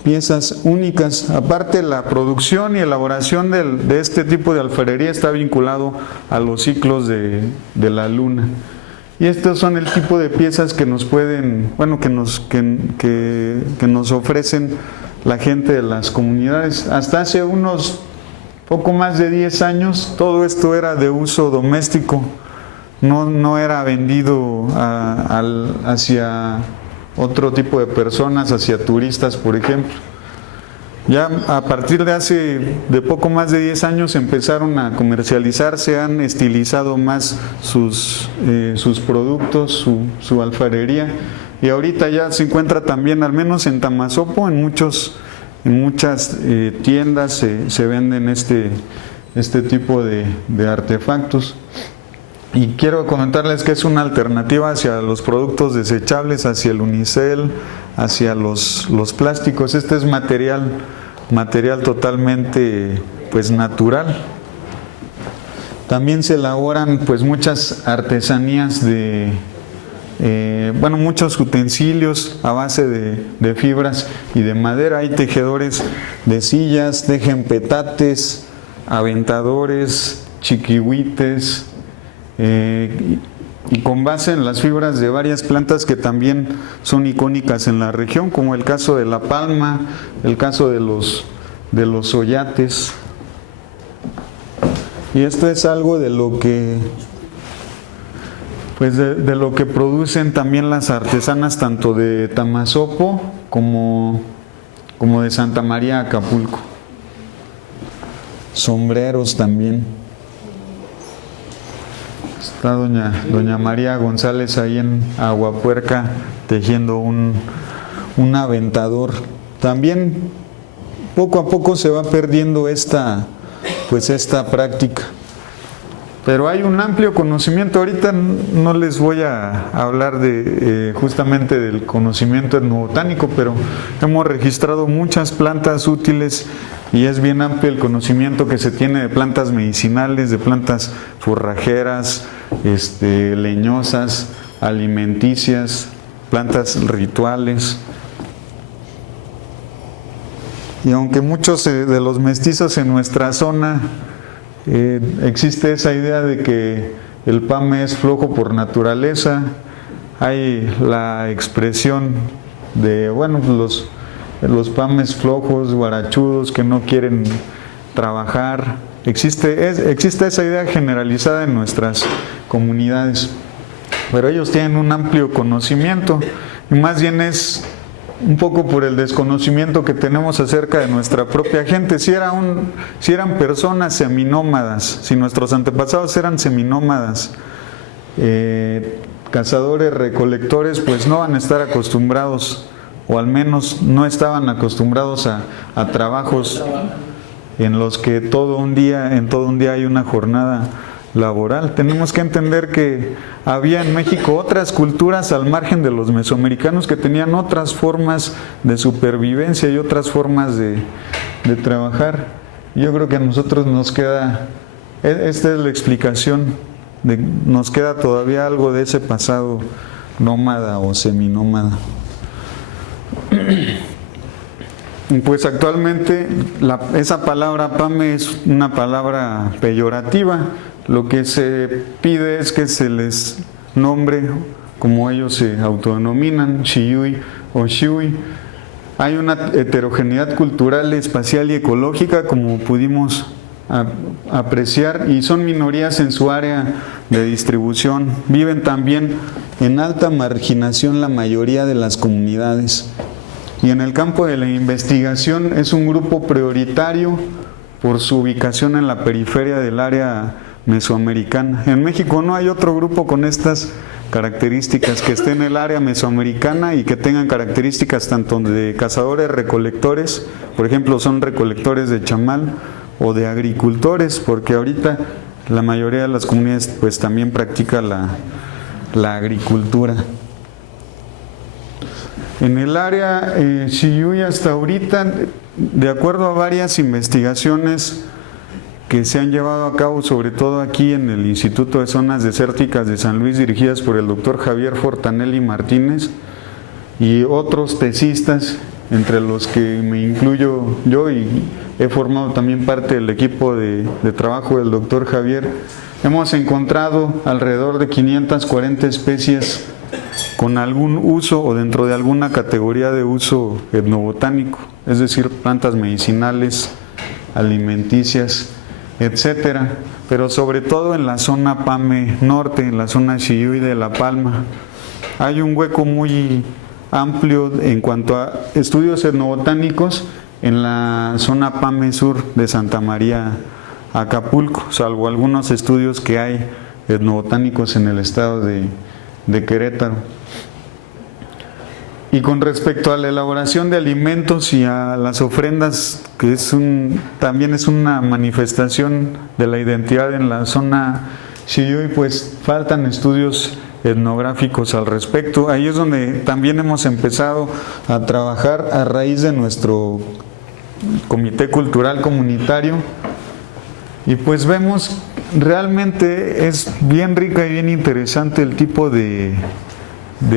piezas únicas. Aparte, la producción y elaboración de este tipo de alfarería está vinculado a los ciclos de la luna. Y estos son el tipo de piezas que nos pueden, bueno, que nos ofrecen la gente de las comunidades. Hasta hace unos poco más de 10 años todo esto era de uso doméstico, no era vendido hacia otro tipo de personas, hacia turistas, por ejemplo. Ya a partir de poco más de 10 años empezaron a comercializar, se han estilizado más sus productos, su alfarería, y ahorita ya se encuentra también, al menos en Tamazopo, en muchas tiendas se venden este tipo de artefactos. Y quiero comentarles que es una alternativa hacia los productos desechables, hacia el unicel, hacia los plásticos. Este es material totalmente pues natural. También se elaboran pues muchas artesanías muchos utensilios a base de fibras y de madera. Hay tejedores de sillas, tejen petates, aventadores, chiquihuites, y con base en las fibras de varias plantas que también son icónicas en la región, como el caso de la palma, el caso de los oyates. Y esto es algo de lo que de lo que producen también las artesanas tanto de Tamazopo como de Santa María, Acapulco. Sombreros también. Está doña María González ahí en Aguapuerca tejiendo un aventador. También poco a poco se va perdiendo esta práctica. Pero hay un amplio conocimiento. Ahorita no les voy a hablar justamente del conocimiento etnobotánico, pero hemos registrado muchas plantas útiles y es bien amplio el conocimiento que se tiene de plantas medicinales, de plantas forrajeras, leñosas, alimenticias, plantas rituales. Y aunque muchos de los mestizos en nuestra zona existe esa idea de que el pame es flojo por naturaleza, hay la expresión de los pames flojos, guarachudos, que no quieren trabajar. Existe esa idea generalizada en nuestras comunidades, pero ellos tienen un amplio conocimiento, y más bien es un poco por el desconocimiento que tenemos acerca de nuestra propia gente. Si eran personas seminómadas, si nuestros antepasados eran seminómadas, cazadores, recolectores, pues no van a estar acostumbrados, o al menos no estaban acostumbrados a trabajos en los que en todo un día hay una jornada laboral. Tenemos que entender que había en México otras culturas al margen de los mesoamericanos que tenían otras formas de supervivencia y otras formas de trabajar. Yo creo que a nosotros nos queda, esta es la explicación, nos queda todavía algo de ese pasado nómada o seminómada. Pues actualmente esa palabra pame es una palabra peyorativa. Lo que se pide es que se les nombre como ellos se autodenominan, Xiyuy o Xiuy. Hay una heterogeneidad cultural, espacial y ecológica, como pudimos apreciar, y son minorías en su área de distribución. Viven también en alta marginación la mayoría de las comunidades. Y en el campo de la investigación es un grupo prioritario por su ubicación en la periferia del área mesoamericana. En México no hay otro grupo con estas características que esté en el área mesoamericana y que tengan características tanto de cazadores, recolectores, por ejemplo son recolectores de chamal, o de agricultores, porque ahorita la mayoría de las comunidades pues también practica la agricultura. En el área Xiyuy hasta ahorita, de acuerdo a varias investigaciones que se han llevado a cabo, sobre todo aquí en el Instituto de Zonas Desérticas de San Luis, dirigidas por el doctor Javier Fortanelli Martínez y otros tesistas, entre los que me incluyo yo, y he formado también parte del equipo de trabajo del doctor Javier. Hemos encontrado alrededor de 540 especies con algún uso o dentro de alguna categoría de uso etnobotánico, es decir, plantas medicinales, alimenticias, etcétera, pero sobre todo en la zona Pame Norte, en la zona Xiyuy de La Palma. Hay un hueco muy amplio en cuanto a estudios etnobotánicos en la zona PAME Sur de Santa María, Acapulco, salvo algunos estudios que hay etnobotánicos en el estado de Querétaro. Y con respecto a la elaboración de alimentos y a las ofrendas, que también es una manifestación de la identidad en la zona Xiyuy, pues faltan estudios etnográficos al respecto. Ahí es donde también hemos empezado a trabajar a raíz de nuestro Comité Cultural Comunitario, y pues vemos realmente es bien rica y bien interesante el tipo de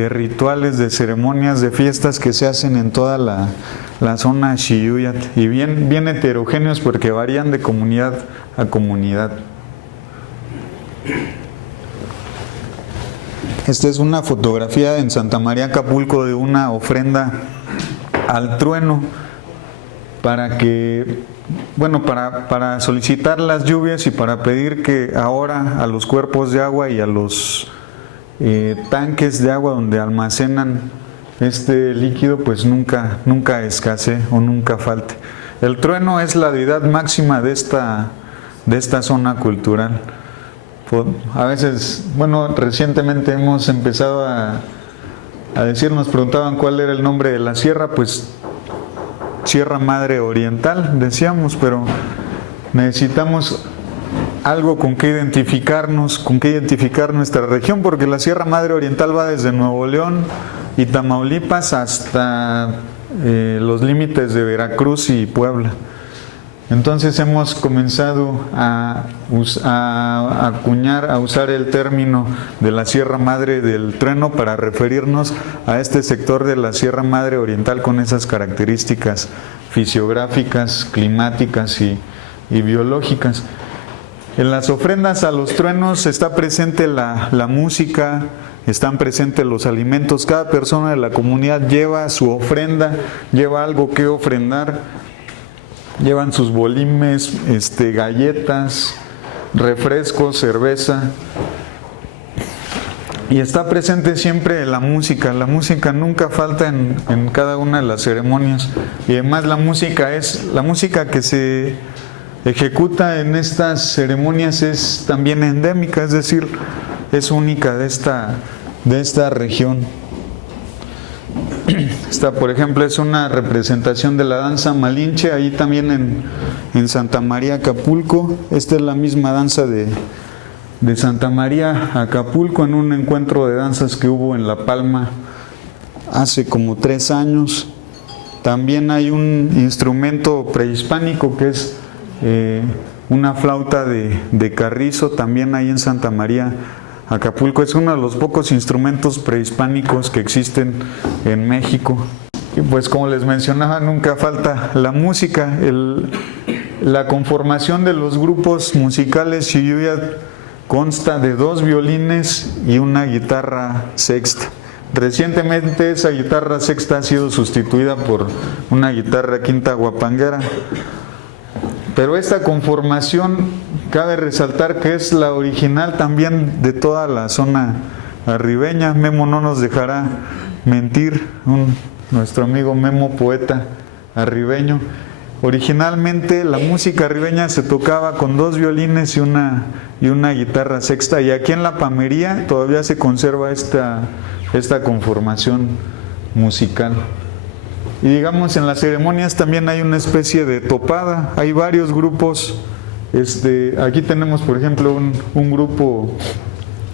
rituales, de ceremonias, de fiestas que se hacen en toda la zona Xiyuyat, y bien heterogéneos porque varían de comunidad a comunidad. Esta es una fotografía en Santa María, Acapulco, de una ofrenda al trueno para solicitar las lluvias y para pedir que ahora a los cuerpos de agua y a los tanques de agua donde almacenan este líquido pues nunca escasee o nunca falte. El trueno es la deidad máxima de esta zona cultural. A veces, recientemente hemos empezado a decir, nos preguntaban cuál era el nombre de la sierra, pues Sierra Madre Oriental, decíamos, pero necesitamos algo con que identificarnos, con que identificar nuestra región, porque la Sierra Madre Oriental va desde Nuevo León y Tamaulipas hasta los límites de Veracruz y Puebla. Entonces hemos comenzado a usar el término de la Sierra Madre del Trueno para referirnos a este sector de la Sierra Madre Oriental con esas características fisiográficas, climáticas y biológicas. En las ofrendas a los truenos está presente la música, están presentes los alimentos. Cada persona de la comunidad lleva su ofrenda, lleva algo que ofrendar. Llevan sus bolimes, galletas, refrescos, cerveza. Y está presente siempre la música. La música nunca falta en cada una de las ceremonias. Y además la música que se ejecuta en estas ceremonias es también endémica, es decir, es única de esta región. Esta, por ejemplo, es una representación de la danza Malinche, ahí también en Santa María, Acapulco. Esta es la misma danza de Santa María, Acapulco, en un encuentro de danzas que hubo en La Palma hace como 3 años. También hay un instrumento prehispánico que es una flauta de carrizo, también ahí en Santa María, Acapulco. Es uno de los pocos instrumentos prehispánicos que existen en México. Y pues como les mencionaba, nunca falta la música. La conformación de los grupos musicales Xiyuyat consta de 2 violines y una guitarra sexta. Recientemente esa guitarra sexta ha sido sustituida por una guitarra quinta guapanguera. Pero esta conformación cabe resaltar que es la original también de toda la zona arribeña. Memo no nos dejará mentir, nuestro amigo Memo, poeta arribeño. Originalmente la música arribeña se tocaba con 2 violines y una guitarra sexta, y aquí en la Pamería todavía se conserva esta conformación musical. Y digamos, en las ceremonias también hay una especie de topada, hay varios grupos. Aquí tenemos, por ejemplo, un grupo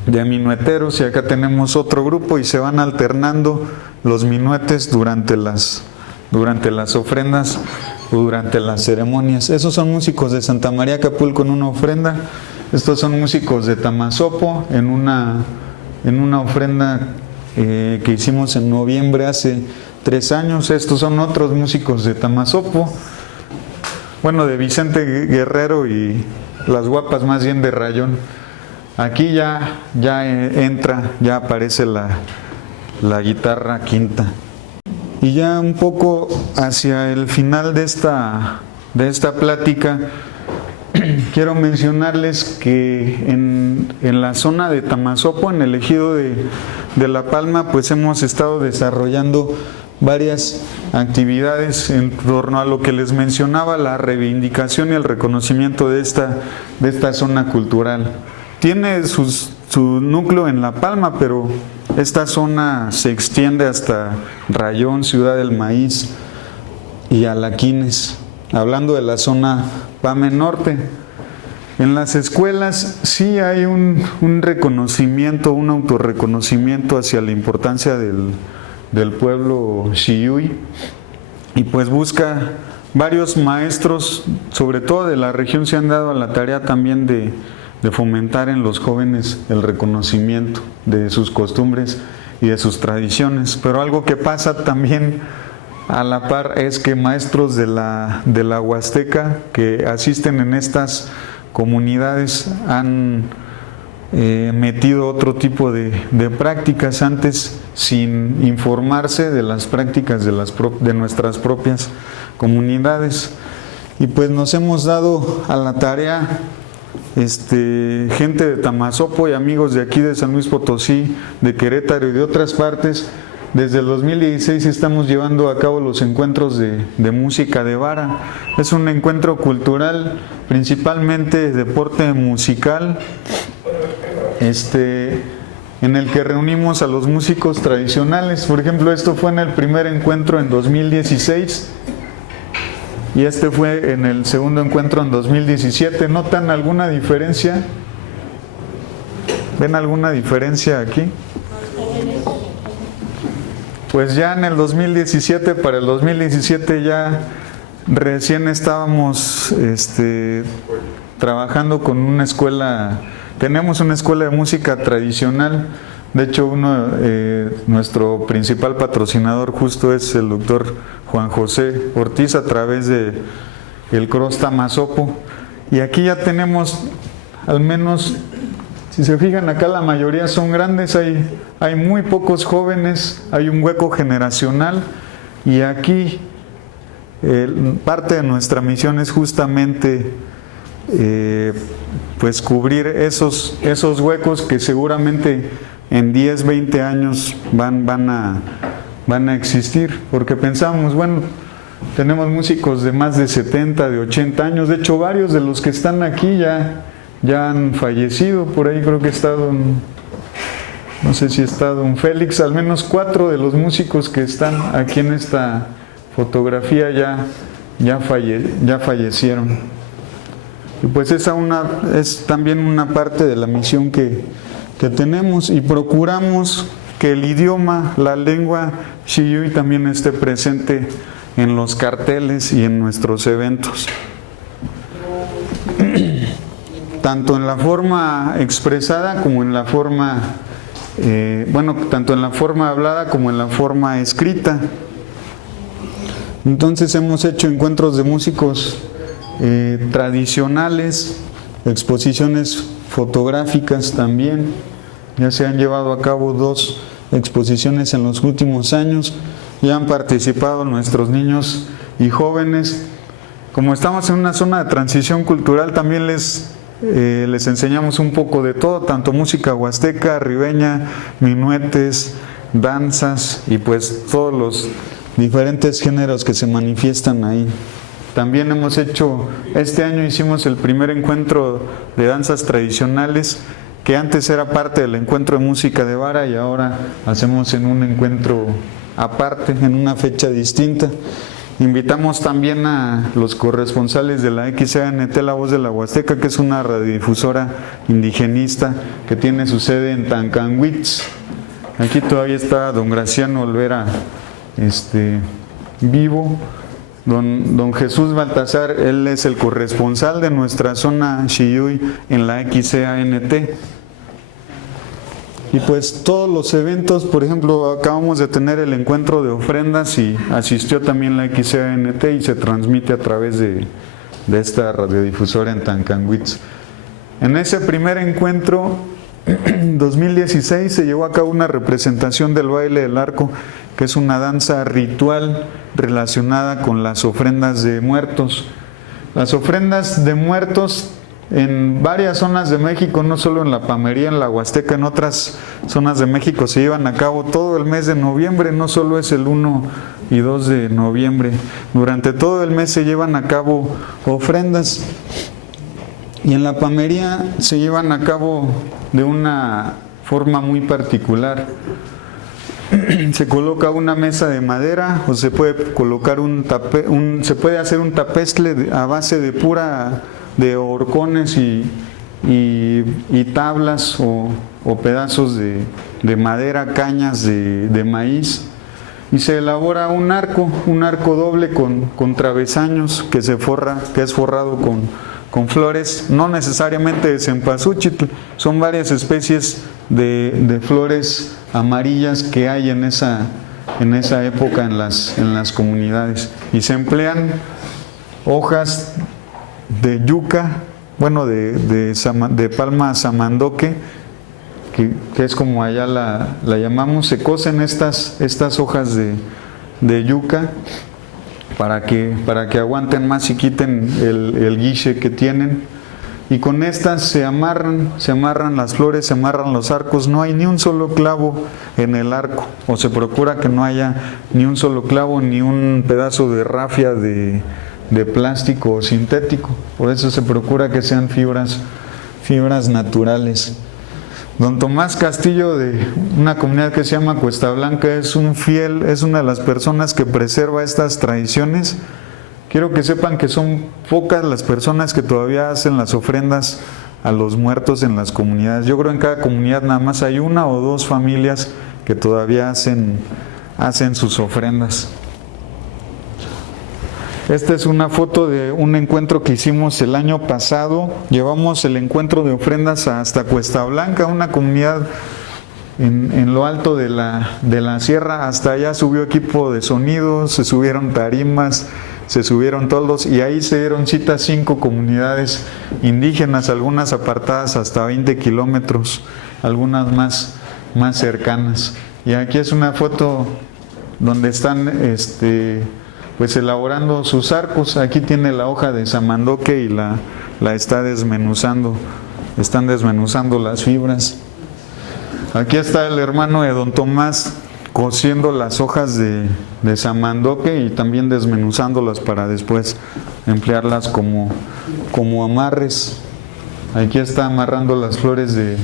de minueteros y acá tenemos otro grupo, y se van alternando los minuetes durante las ofrendas o durante las ceremonias. Esos son músicos de Santa María, Acapulco, en una ofrenda. Estos son músicos de Tamazopo en una ofrenda que hicimos en noviembre hace 3 años. Estos son otros músicos de Tamazopo, de Vicente Guerrero, y las guapas más bien de Rayón. Aquí ya aparece la guitarra quinta. Y ya un poco hacia el final de esta plática, quiero mencionarles que en la zona de Tamazopo, en el ejido de La Palma, pues hemos estado desarrollando varias actividades en torno a lo que les mencionaba, la reivindicación y el reconocimiento de esta zona cultural. Tiene su núcleo en La Palma, pero esta zona se extiende hasta Rayón, Ciudad del Maíz y Alaquines, hablando de la zona PAME Norte. En las escuelas sí hay un reconocimiento, un autorreconocimiento hacia la importancia del pueblo Xiyuy, y pues busca varios maestros, sobre todo de la región, se han dado a la tarea también de fomentar en los jóvenes el reconocimiento de sus costumbres y de sus tradiciones. Pero algo que pasa también a la par es que maestros de la Huasteca que asisten en estas comunidades han metido otro tipo de prácticas antes sin informarse de las prácticas de nuestras propias comunidades. Y pues nos hemos dado a la tarea, gente de Tamazopo y amigos de aquí de San Luis Potosí, de Querétaro y de otras partes. Desde el 2016 estamos llevando a cabo los encuentros de música de vara. Es un encuentro cultural, principalmente deporte musical, en el que reunimos a los músicos tradicionales. Por ejemplo, esto fue en el primer encuentro en 2016 y este fue en el segundo encuentro en 2017. ¿Notan alguna diferencia? ¿Ven alguna diferencia aquí? Pues ya en el 2017, para el 2017 ya recién estábamos trabajando con una escuela, tenemos una escuela de música tradicional. De hecho, nuestro principal patrocinador justo es el doctor Juan José Ortiz a través de el CROS Tamazopo. Y aquí ya tenemos al menos, si se fijan acá, la mayoría son grandes, hay muy pocos jóvenes, hay un hueco generacional, y aquí parte de nuestra misión es justamente pues cubrir esos huecos que seguramente en 10, 20 años van a existir, porque pensamos, bueno, tenemos músicos de más de 70, de 80 años, de hecho varios de los que están aquí ya han fallecido. Por ahí creo que ha estado, no sé si ha estado un Félix, al menos 4 de los músicos que están aquí en esta fotografía ya fallecieron. Y pues esa es también una parte de la misión que tenemos, y procuramos que el idioma, la lengua Xiyuy también esté presente en los carteles y en nuestros eventos. Tanto en la forma expresada como en la forma, tanto en la forma hablada como en la forma escrita. Entonces hemos hecho encuentros de músicos tradicionales, exposiciones fotográficas también. Ya se han llevado a cabo 2 exposiciones en los últimos años. Ya han participado nuestros niños y jóvenes. Como estamos en una zona de transición cultural, también les enseñamos un poco de todo, tanto música huasteca, ribeña, minuetes, danzas y pues todos los diferentes géneros que se manifiestan ahí. También hemos hecho, este año hicimos el primer encuentro de danzas tradicionales, que antes era parte del encuentro de música de vara, y ahora hacemos en un encuentro aparte, en una fecha distinta. Invitamos también a los corresponsales de la XANT La Voz de la Huasteca, que es una radiodifusora indigenista que tiene su sede en Tancanwitz. Aquí todavía está don Graciano Olvera vivo. Don Jesús Baltasar, él es el corresponsal de nuestra zona Xiyuy en la XANT. Y pues todos los eventos, por ejemplo, acabamos de tener el encuentro de ofrendas y asistió también la XANT y se transmite a través de esta radiodifusora en Tancanwitz. En ese primer encuentro, en 2016, se llevó a cabo una representación del baile del arco, que es una danza ritual relacionada con las ofrendas de muertos. Las ofrendas de muertos En varias zonas de México, no solo en la Pamería, en la Huasteca, en otras zonas de México se llevan a cabo todo el mes de noviembre, no solo es el 1 y 2 de noviembre. Durante todo el mes se llevan a cabo ofrendas. Y en la Pamería se llevan a cabo de una forma muy particular. Se coloca una mesa de madera o se puede colocar se puede hacer un tapezcle a base de horcones y tablas o pedazos de madera, cañas de maíz, y se elabora un arco doble con travesaños que es forrado con flores, no necesariamente de cempasúchil, son varias especies de flores amarillas que hay en esa época en las comunidades, y se emplean hojas de yuca, bueno, de palma samandoque, que es como allá la llamamos. Se cocen estas hojas de yuca para que aguanten más y quiten el guiche que tienen, y con estas se amarran las flores, se amarran los arcos. No hay ni un solo clavo en el arco, o se procura que no haya ni un solo clavo ni un pedazo de rafia de plástico o sintético. Por eso se procura que sean fibras naturales. Don Tomás Castillo, de una comunidad que se llama Cuesta Blanca, es una de las personas que preserva estas tradiciones. Quiero que sepan que son pocas las personas que todavía hacen las ofrendas a los muertos en las comunidades. Yo creo que en cada comunidad nada más hay 1 o 2 familias que todavía hacen sus ofrendas. Esta es una foto de un encuentro que hicimos el año pasado. Llevamos el encuentro de ofrendas hasta Cuesta Blanca, una comunidad en lo alto de la sierra. Hasta allá subió equipo de sonido, se subieron tarimas, se subieron toldos, y ahí se dieron cita 5 comunidades indígenas, algunas apartadas hasta 20 kilómetros, algunas más cercanas. Y aquí es una foto donde están pues elaborando sus arcos. Aquí tiene la hoja de samandoque y la está desmenuzando, están desmenuzando las fibras. Aquí está el hermano de don Tomás cosiendo las hojas de samandoque y también desmenuzándolas para después emplearlas como amarres. Aquí está amarrando las flores de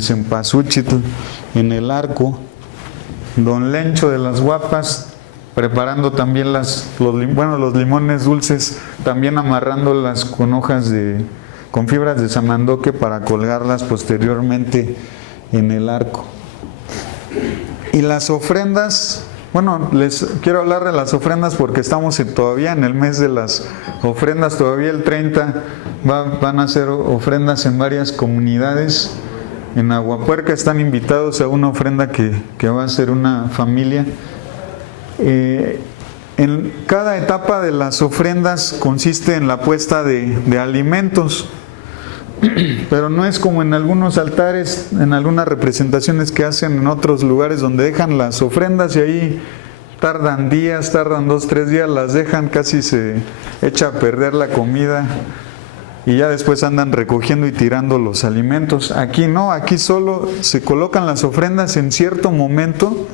cempasúchil en el arco. Don Lencho de las Guapas preparando también los limones dulces, también amarrándolas con fibras de samandoque para colgarlas posteriormente en el arco. Y las ofrendas, les quiero hablar de las ofrendas porque estamos todavía en el mes de las ofrendas. Todavía el 30 van a hacer ofrendas en varias comunidades. En Aguapuerca están invitados a una ofrenda que va a hacer una familia. En cada etapa de las ofrendas consiste en la puesta de alimentos, pero no es como en algunos altares, en algunas representaciones que hacen en otros lugares donde dejan las ofrendas y ahí tardan 2, 3 días, las dejan, casi se echa a perder la comida y ya después andan recogiendo y tirando los alimentos. Aquí no, aquí solo se colocan las ofrendas en cierto momento,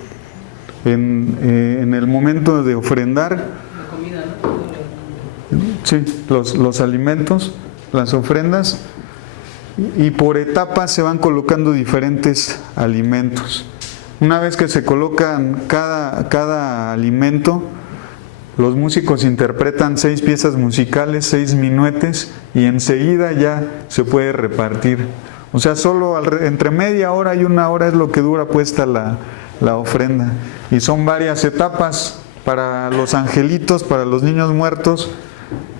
en el momento de ofrendar. La comida, ¿no? Sí, los alimentos, las ofrendas, y por etapas se van colocando diferentes alimentos. Una vez que se colocan cada alimento, los músicos interpretan 6 piezas musicales, 6 minuetes, y enseguida ya se puede repartir. O sea, solo entre media hora y 1 hora es lo que dura puesta la ofrenda. Y son varias etapas. Para los angelitos, para los niños muertos,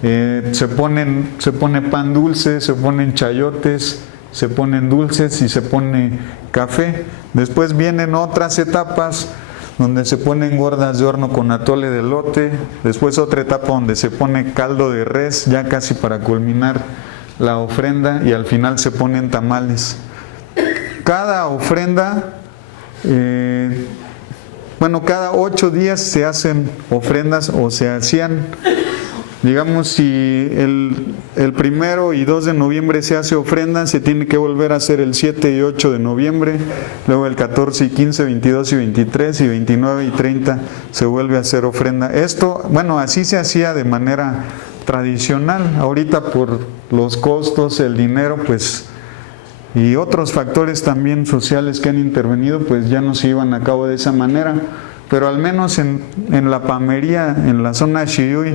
se pone pan dulce, se ponen chayotes, se ponen dulces y se pone café. Después vienen otras etapas donde se ponen gordas de horno con atole de elote. Después otra etapa donde se pone caldo de res, ya casi para culminar la ofrenda, y al final se ponen tamales. Cada ofrenda, cada 8 días se hacen ofrendas, o se hacían. digamos, si el 1 y 2 de noviembre se hace ofrenda, se tiene que volver a hacer el 7 y 8 de noviembre, luego el 14 y 15, 22 y 23 y 29 y 30 se vuelve a hacer ofrenda. Esto, bueno, así se hacía de manera tradicional. Ahorita por los costos, el dinero, pues, y otros factores también sociales que han intervenido, pues ya no se llevan a cabo de esa manera. Pero al menos en la Pamería, en la zona de Xiyuy,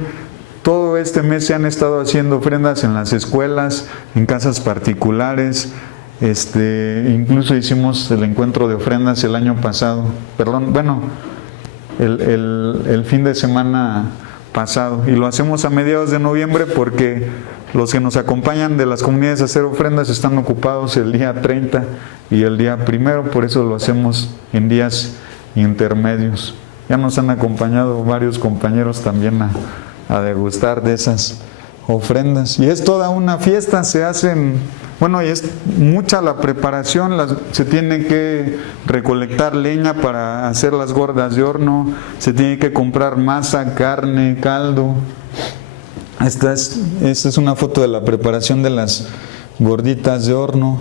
todo este mes se han estado haciendo ofrendas en las escuelas, en casas particulares, incluso hicimos el encuentro de ofrendas el año pasado, el fin de semana pasado, y lo hacemos a mediados de noviembre porque los que nos acompañan de las comunidades a hacer ofrendas están ocupados el día 30 y el día 1, por eso lo hacemos en días intermedios. Ya nos han acompañado varios compañeros también a degustar de esas ofrendas, y es toda una fiesta. Se hacen, bueno, y es mucha la preparación, se tiene que recolectar leña para hacer las gordas de horno, se tiene que comprar masa, carne, caldo. Esta es una foto de la preparación de las gorditas de horno,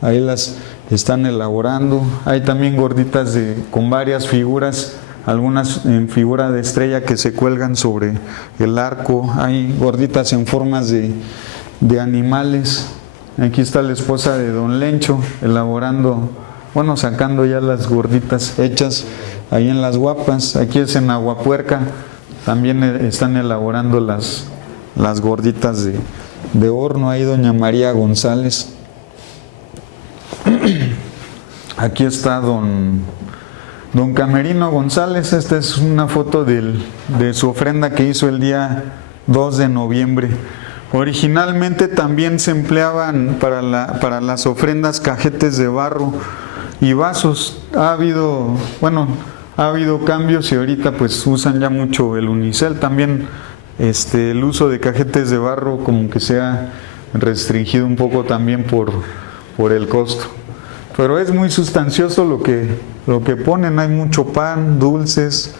ahí las están elaborando. Hay también gorditas con varias figuras, algunas en figura de estrella que se cuelgan sobre el arco. Hay gorditas en formas de animales. Aquí está la esposa de don Lencho elaborando, bueno, sacando ya las gorditas hechas ahí en Las Guapas. Aquí es en Aguapuerca, también están elaborando las gorditas de horno. Ahí doña María González. Aquí está don Camerino González. Esta es una foto de su ofrenda que hizo el día 2 de noviembre. Originalmente también se empleaban para las ofrendas cajetes de barro y vasos. Ha habido cambios y ahorita pues usan ya mucho el unicel. También el uso de cajetes de barro como que se ha restringido un poco también por el costo. Pero es muy sustancioso lo que ponen. Hay mucho pan, dulces,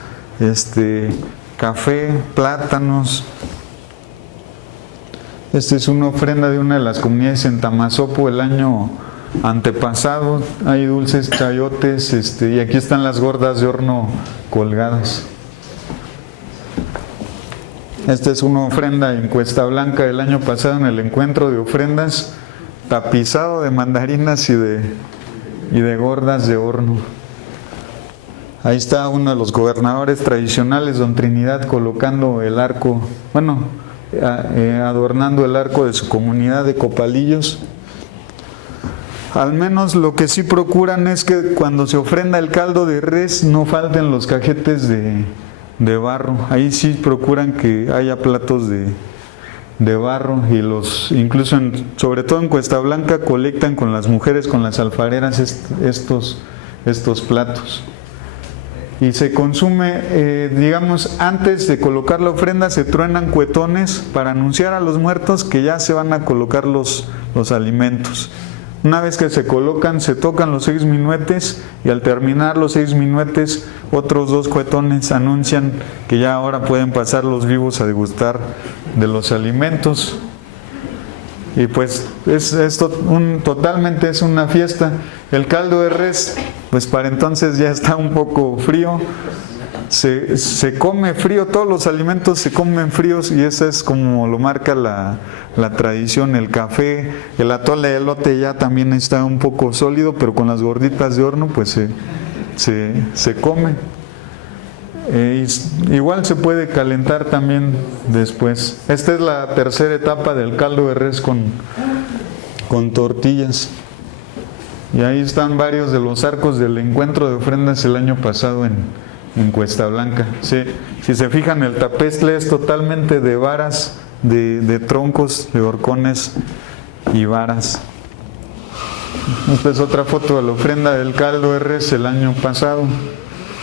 café, plátanos. Esta es una ofrenda de una de las comunidades en Tamazopo el año antepasado. Hay dulces, chayotes, y aquí están las gordas de horno colgadas. Esta es una ofrenda en Cuesta Blanca del año pasado en el encuentro de ofrendas, tapizado de mandarinas y de gordas de horno. Ahí está uno de los gobernadores tradicionales, don Trinidad, colocando el arco, adornando el arco de su comunidad de Copalillos. Al menos lo que sí procuran es que cuando se ofrenda el caldo de res no falten los cajetes de barro. Ahí sí procuran que haya platos de barro, y incluso sobre todo en Cuesta Blanca colectan con las mujeres, con las alfareras estos platos. Y se consume, digamos, antes de colocar la ofrenda se truenan cuetones para anunciar a los muertos que ya se van a colocar los alimentos. Una vez que se colocan, se tocan los 6 minuetes, y al terminar los 6 minuetes, otros 2 cuetones anuncian que ya ahora pueden pasar los vivos a degustar de los alimentos. Y pues totalmente es una fiesta. El caldo de res, pues para entonces ya está un poco frío. Se come frío, todos los alimentos se comen fríos, y eso es como lo marca la tradición. El café, el atole de elote ya también está un poco sólido, pero con las gorditas de horno pues se come. Igual se puede calentar también después. Esta es la tercera etapa del caldo de res con tortillas. Y ahí están varios de los arcos del encuentro de ofrendas el año pasado en Cuesta Blanca. Si se fijan, el tapestle es totalmente de varas, de troncos, de horcones y varas. Esta es otra foto de la ofrenda del caldo de res el año pasado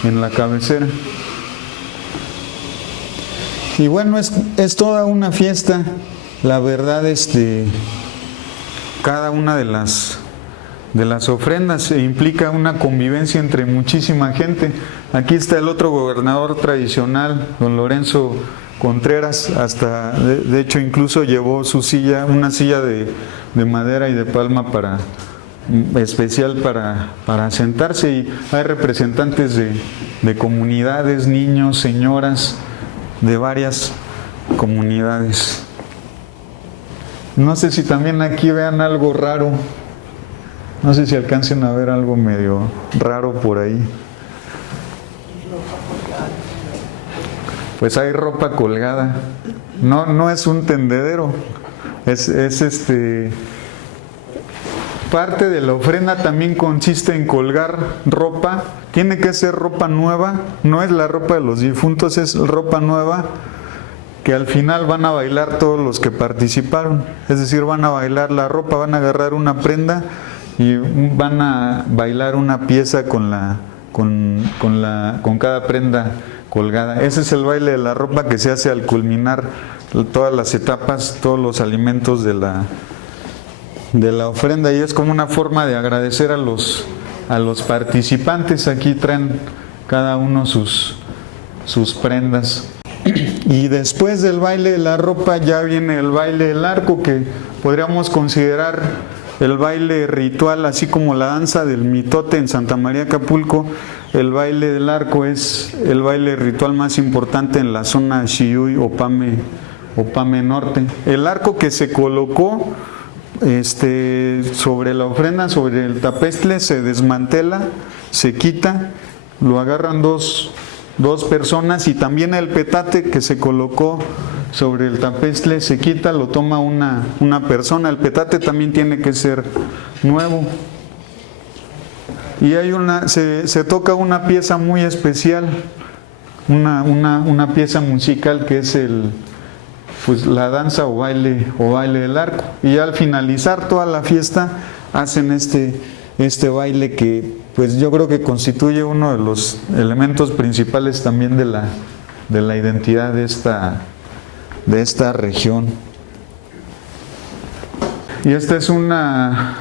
en la cabecera. Y bueno, es toda una fiesta. La verdad, cada una de las ofrendas implica una convivencia entre muchísima gente. Aquí está el otro gobernador tradicional, don Lorenzo Contreras, hasta de hecho incluso llevó su silla, una silla de madera y de palma especial para sentarse, y hay representantes de comunidades, niños, señoras, de varias comunidades. No sé si también aquí vean algo raro, no sé si alcancen a ver algo medio raro por ahí. Pues hay ropa colgada, no es un tendedero, es parte de la ofrenda también consiste en colgar ropa. Tiene que ser ropa nueva, no es la ropa de los difuntos, es ropa nueva que al final van a bailar todos los que participaron. Es decir, van a bailar la ropa, van a agarrar una prenda y van a bailar una pieza con cada prenda colgada. Ese es el baile de la ropa que se hace al culminar todas las etapas, todos los alimentos de la ofrenda, y es como una forma de agradecer a los participantes. Aquí traen cada uno sus prendas. Y después del baile de la ropa ya viene el baile del arco, que podríamos considerar el baile ritual, así como la danza del mitote en Santa María Acapulco. El baile del arco es el baile ritual más importante en la zona Xiyuy, Opame Norte. El arco que se colocó sobre la ofrenda, sobre el tapestle, se desmantela, se quita, lo agarran dos personas, y también el petate que se colocó sobre el tapestle se quita, lo toma una persona. El petate también tiene que ser nuevo. Y hay se toca una pieza muy especial, una pieza musical que es la danza o baile del arco. Y al finalizar toda la fiesta hacen este baile que pues yo creo que constituye uno de los elementos principales también de la identidad de esta región. Y esta es una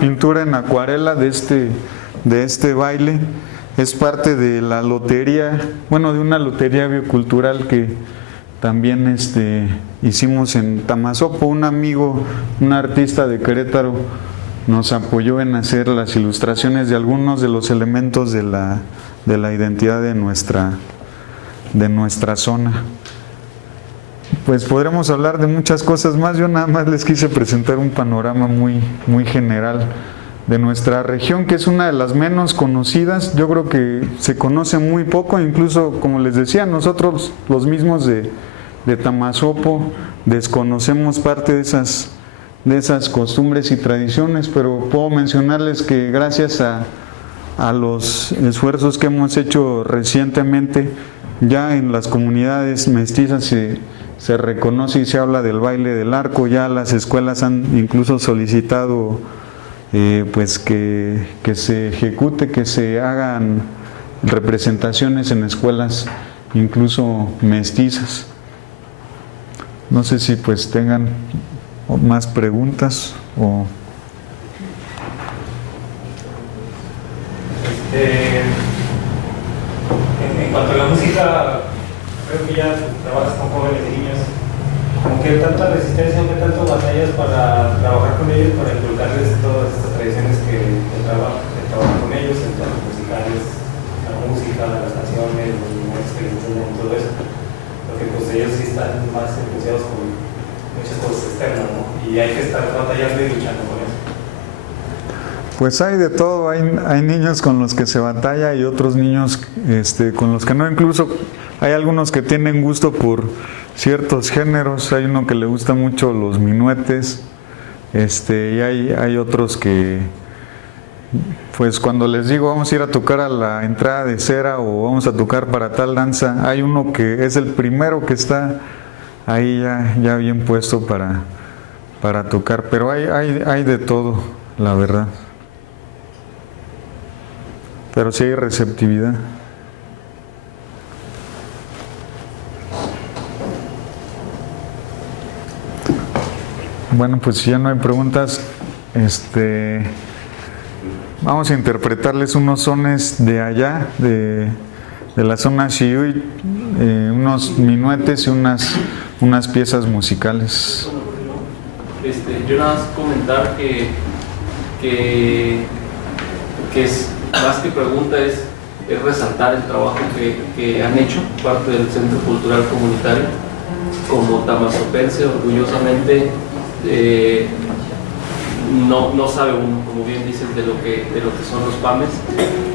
pintura en acuarela de este baile. Es parte de la lotería, de una lotería biocultural que también hicimos en Tamazopo. Un amigo, un artista de Querétaro, nos apoyó en hacer las ilustraciones de algunos de los elementos de la identidad de nuestra zona. Pues podremos hablar de muchas cosas más. Yo nada más les quise presentar un panorama muy, muy general de nuestra región, que es una de las menos conocidas. Yo creo que se conoce muy poco, incluso, como les decía, nosotros los mismos de Tamazopo desconocemos parte de esas costumbres y tradiciones, pero puedo mencionarles que gracias a los esfuerzos que hemos hecho recientemente, ya en las comunidades mestizas se reconoce y se habla del baile del arco. Ya las escuelas han incluso solicitado pues que se ejecute, que se hagan representaciones en escuelas incluso mestizas. No sé si pues tengan más preguntas o... En cuanto a la música, creo que ya trabajas con jóvenes y niños. ¿Qué tanta resistencia o qué tanto batallas para trabajar con ellos, para inculcarles todas estas tradiciones que trabajan con ellos, en tonos musicales, la música, las canciones, los movimientos que les enseñan, todo eso? Porque pues ellos sí están más influenciados con muchas cosas externas, ¿no? Y hay que estar batallando y luchando con eso. Pues hay de todo, hay niños con los que se batalla y otros niños con los que no. Incluso hay algunos que tienen gusto por ciertos géneros. Hay uno que le gusta mucho los minuetes, y hay otros que, pues cuando les digo vamos a ir a tocar a la entrada de cera o vamos a tocar para tal danza, hay uno que es el primero que está ahí ya bien puesto para tocar. Pero hay de todo, la verdad. Pero sí hay receptividad. Bueno, pues si ya no hay preguntas, vamos a interpretarles unos sones de allá, de de la zona Xiyuy, unos minuetes y unas piezas musicales. Yo nada más comentar que es más que pregunta, es resaltar el trabajo que han hecho parte del Centro Cultural Comunitario. Como tamazopense, orgullosamente, no sabe uno, como bien dices, de lo que son los PAMES,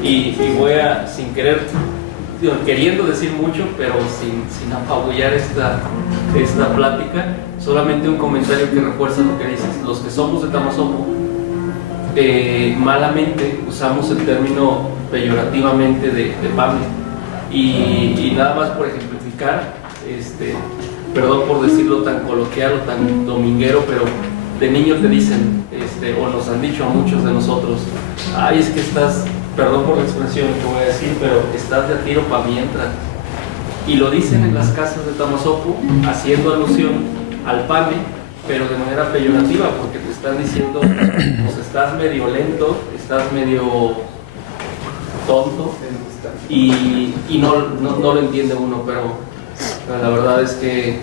y voy a, sin querer, queriendo decir mucho, pero sin apabullar esta plática, solamente un comentario que refuerza lo que dices. Los que somos de Tamazopo, malamente usamos el término peyorativamente de PAME, y nada más por ejemplificar, perdón por decirlo tan coloquial o tan dominguero, pero de niño te dicen, o nos han dicho a muchos de nosotros, ay, es que estás, perdón por la expresión que voy a decir, pero estás de a tiro pa' mientras. Y lo dicen en las casas de Tamazopo, haciendo alusión al PAME, pero de manera peyorativa, porque te están diciendo, pues estás medio lento, estás medio tonto, y no lo entiende uno, pero la verdad es que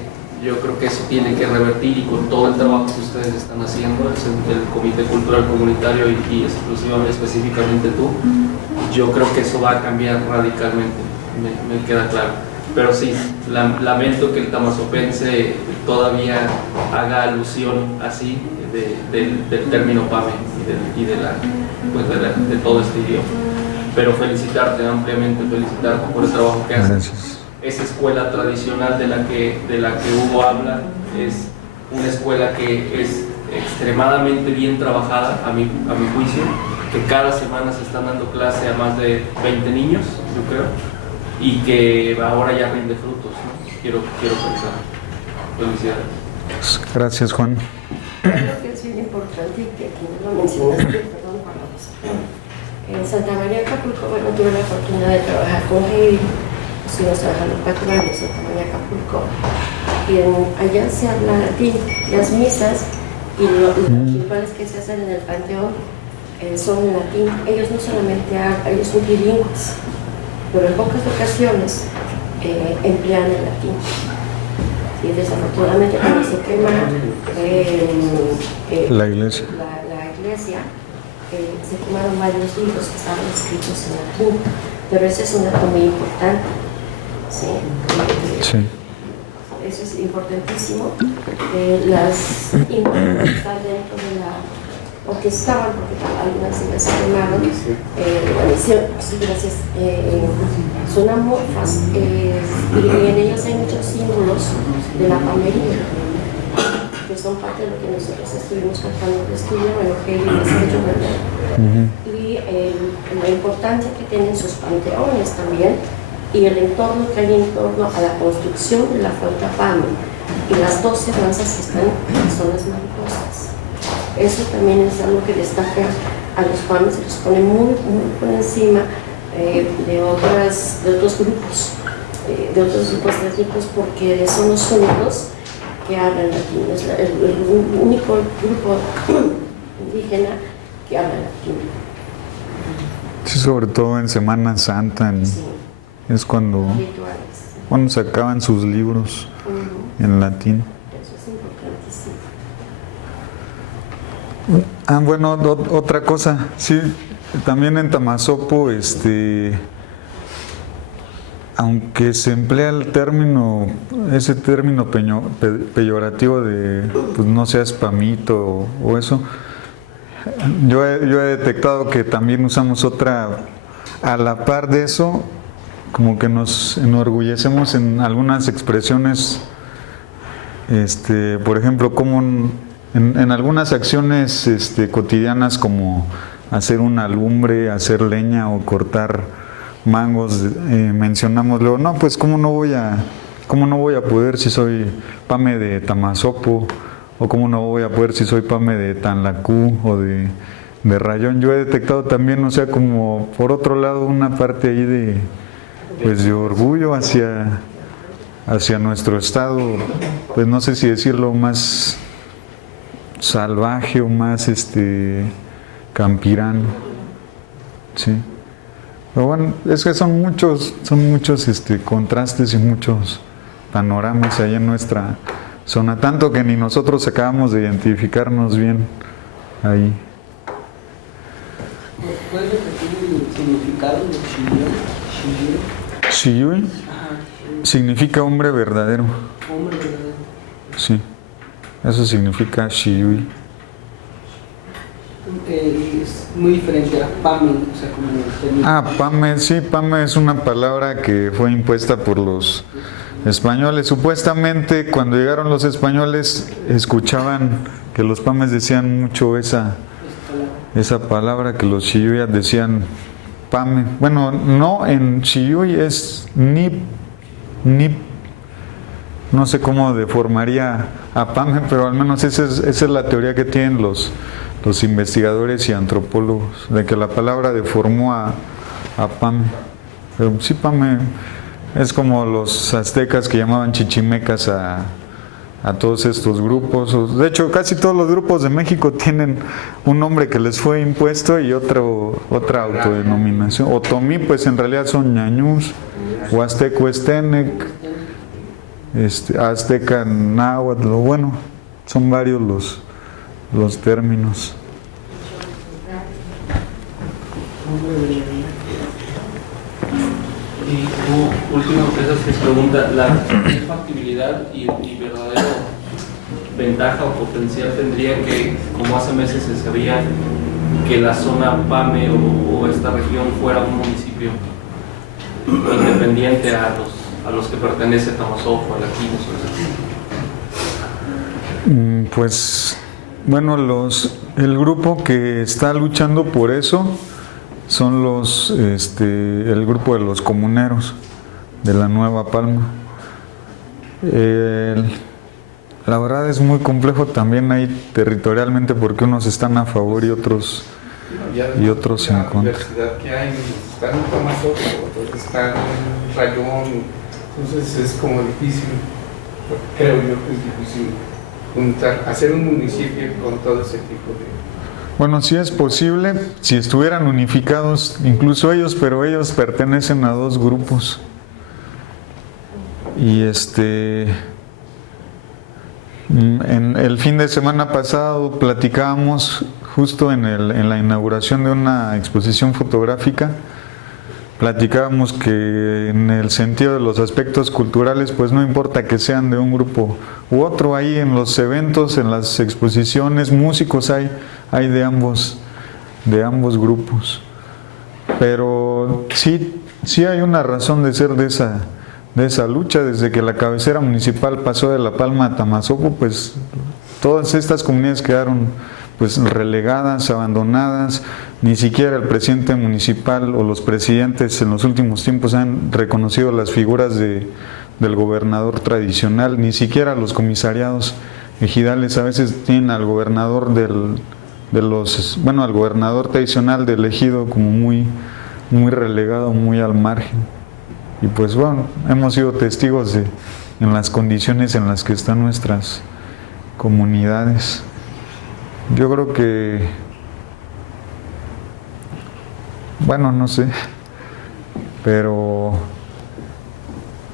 yo creo que eso tiene que revertir, y con todo el trabajo que ustedes están haciendo, el Comité Cultural Comunitario y exclusivamente, específicamente tú, yo creo que eso va a cambiar radicalmente, me queda claro. Pero sí, lamento que el tamazopense todavía haga alusión así del término PAME y de todo este idioma. Pero felicitarte ampliamente, felicitarte por el trabajo que haces. Gracias. Esa escuela tradicional de la que Hugo habla es una escuela que es extremadamente bien trabajada, a mi juicio, que cada semana se están dando clase a más de 20 niños, yo creo, y que ahora ya rinde frutos, ¿no? Quiero pensar. Felicidades. Gracias, Juan. Creo que es bien importante y que aquí no lo mencionaste, perdón, Carlos. En Santa María, Acapulco, bueno, tuve la oportunidad de trabajar con Heidi. Estuvimos trabajando 4 años en Santa María, Acapulco, y allá se habla latín. Las misas y los rituales que se hacen en el panteón son en latín. Ellos no solamente hablan, ellos son bilingües, pero en pocas ocasiones emplean el latín. Y desafortunadamente cuando se quema la iglesia, se quemaron varios libros que estaban escritos en latín, pero ese es un dato muy importante. Sí. Eso es importantísimo. Las imágenes que están dentro de o que estaban, porque algunas de ellas se quemaron, sí, gracias, son amorfas, y en ellas hay muchos símbolos de la pamería, que son parte de lo que nosotros estuvimos tratando de estudiar, bueno, que les ha hecho verdad. Y la importancia que tienen sus panteones también, y el entorno que hay en torno a la construcción de la flauta PAME, y las 12 danzas que están en las zonas mariposas. Eso también es algo que destaca a los PAMES, se los pone muy por encima de otros grupos étnicos, porque son los únicos que hablan latín. Es el único grupo indígena que habla latín. Sí, sobre todo en Semana Santa, es cuando se acaban sus libros en latín. Eso es importantísimo. Bueno, otra cosa, sí, también en Tamazopo, aunque se emplea ese término peyorativo de, pues no seas pamito o eso, yo he detectado que también usamos otra, a la par de eso, como que nos enorgullecemos en algunas expresiones, por ejemplo, como en algunas acciones cotidianas, como hacer una lumbre, hacer leña o cortar mangos, mencionamos luego, no, pues ¿cómo no voy a poder si soy pame de Tamazopo? O ¿cómo no voy a poder si soy pame de Tanlacú o de Rayón? Yo he detectado también, o sea, como por otro lado, una parte ahí de orgullo hacia nuestro estado, pues no sé si decirlo, más salvaje o más campirano, sí. Pero bueno, es que son muchos contrastes y muchos panoramas ahí en nuestra zona, tanto que ni nosotros acabamos de identificarnos bien ahí. ¿Puedes repetir el significado de Shiyue? Shiyue significa hombre verdadero. Hombre verdadero. Sí, eso significa Shiyue. Es muy diferente a Pame, o sea, como el término. Pame, sí, Pame es una palabra que fue impuesta por los españoles. Supuestamente cuando llegaron los españoles escuchaban que los Pames decían mucho esa palabra, que los Chiyuyas decían Pame. Bueno, no, en Chiyuy es Nip, no sé cómo deformaría a Pame, pero al menos esa es la teoría que tienen los investigadores y antropólogos, de que la palabra deformó a Pame. Pero sí, Pame es como los aztecas que llamaban chichimecas a todos estos grupos. De hecho, casi todos los grupos de México tienen un nombre que les fue impuesto y otra autodenominación. Otomí, pues en realidad son ñañús, huasteco estenec, azteca náhuatl, bueno, son varios los términos. Y última pregunta, ¿qué factibilidad y verdadero ventaja o potencial tendría que, como hace meses se sabía, que la zona Pame o esta región fuera un municipio independiente a los que pertenece Tamazopo, Alaquimos? Pues bueno, el grupo que está luchando por eso son el grupo de los comuneros de la Nueva Palma. La verdad es muy complejo también ahí territorialmente, porque unos están a favor y otros en contra. La diversidad que hay, está en Tamazopo, otros están en Rayón, entonces es como difícil, creo yo que es difícil hacer un municipio con todo ese tipo de... Bueno, sí es posible si estuvieran unificados, incluso ellos, pero ellos pertenecen a dos grupos. Y en el fin de semana pasado platicábamos justo en la inauguración de una exposición fotográfica. Platicábamos que en el sentido de los aspectos culturales, pues no importa que sean de un grupo u otro, ahí en los eventos, en las exposiciones, músicos hay de ambos grupos. Pero sí hay una razón de ser de esa lucha. Desde que la cabecera municipal pasó de La Palma a Tamazopo, pues todas estas comunidades quedaron pues relegadas, abandonadas. Ni siquiera el presidente municipal o los presidentes en los últimos tiempos han reconocido las figuras del gobernador tradicional, ni siquiera los comisariados ejidales a veces tienen al gobernador al gobernador tradicional del ejido como muy relegado, muy al margen. Y pues bueno, hemos sido testigos en las condiciones en las que están nuestras comunidades. Yo creo que, bueno, no sé, pero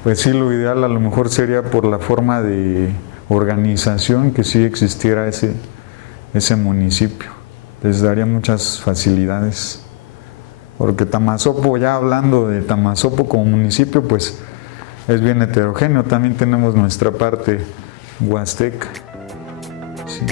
pues sí, lo ideal a lo mejor sería por la forma de organización que sí existiera ese municipio. Les daría muchas facilidades, porque Tamazopo, ya hablando de Tamazopo como municipio, pues es bien heterogéneo. También tenemos nuestra parte huasteca. Sí.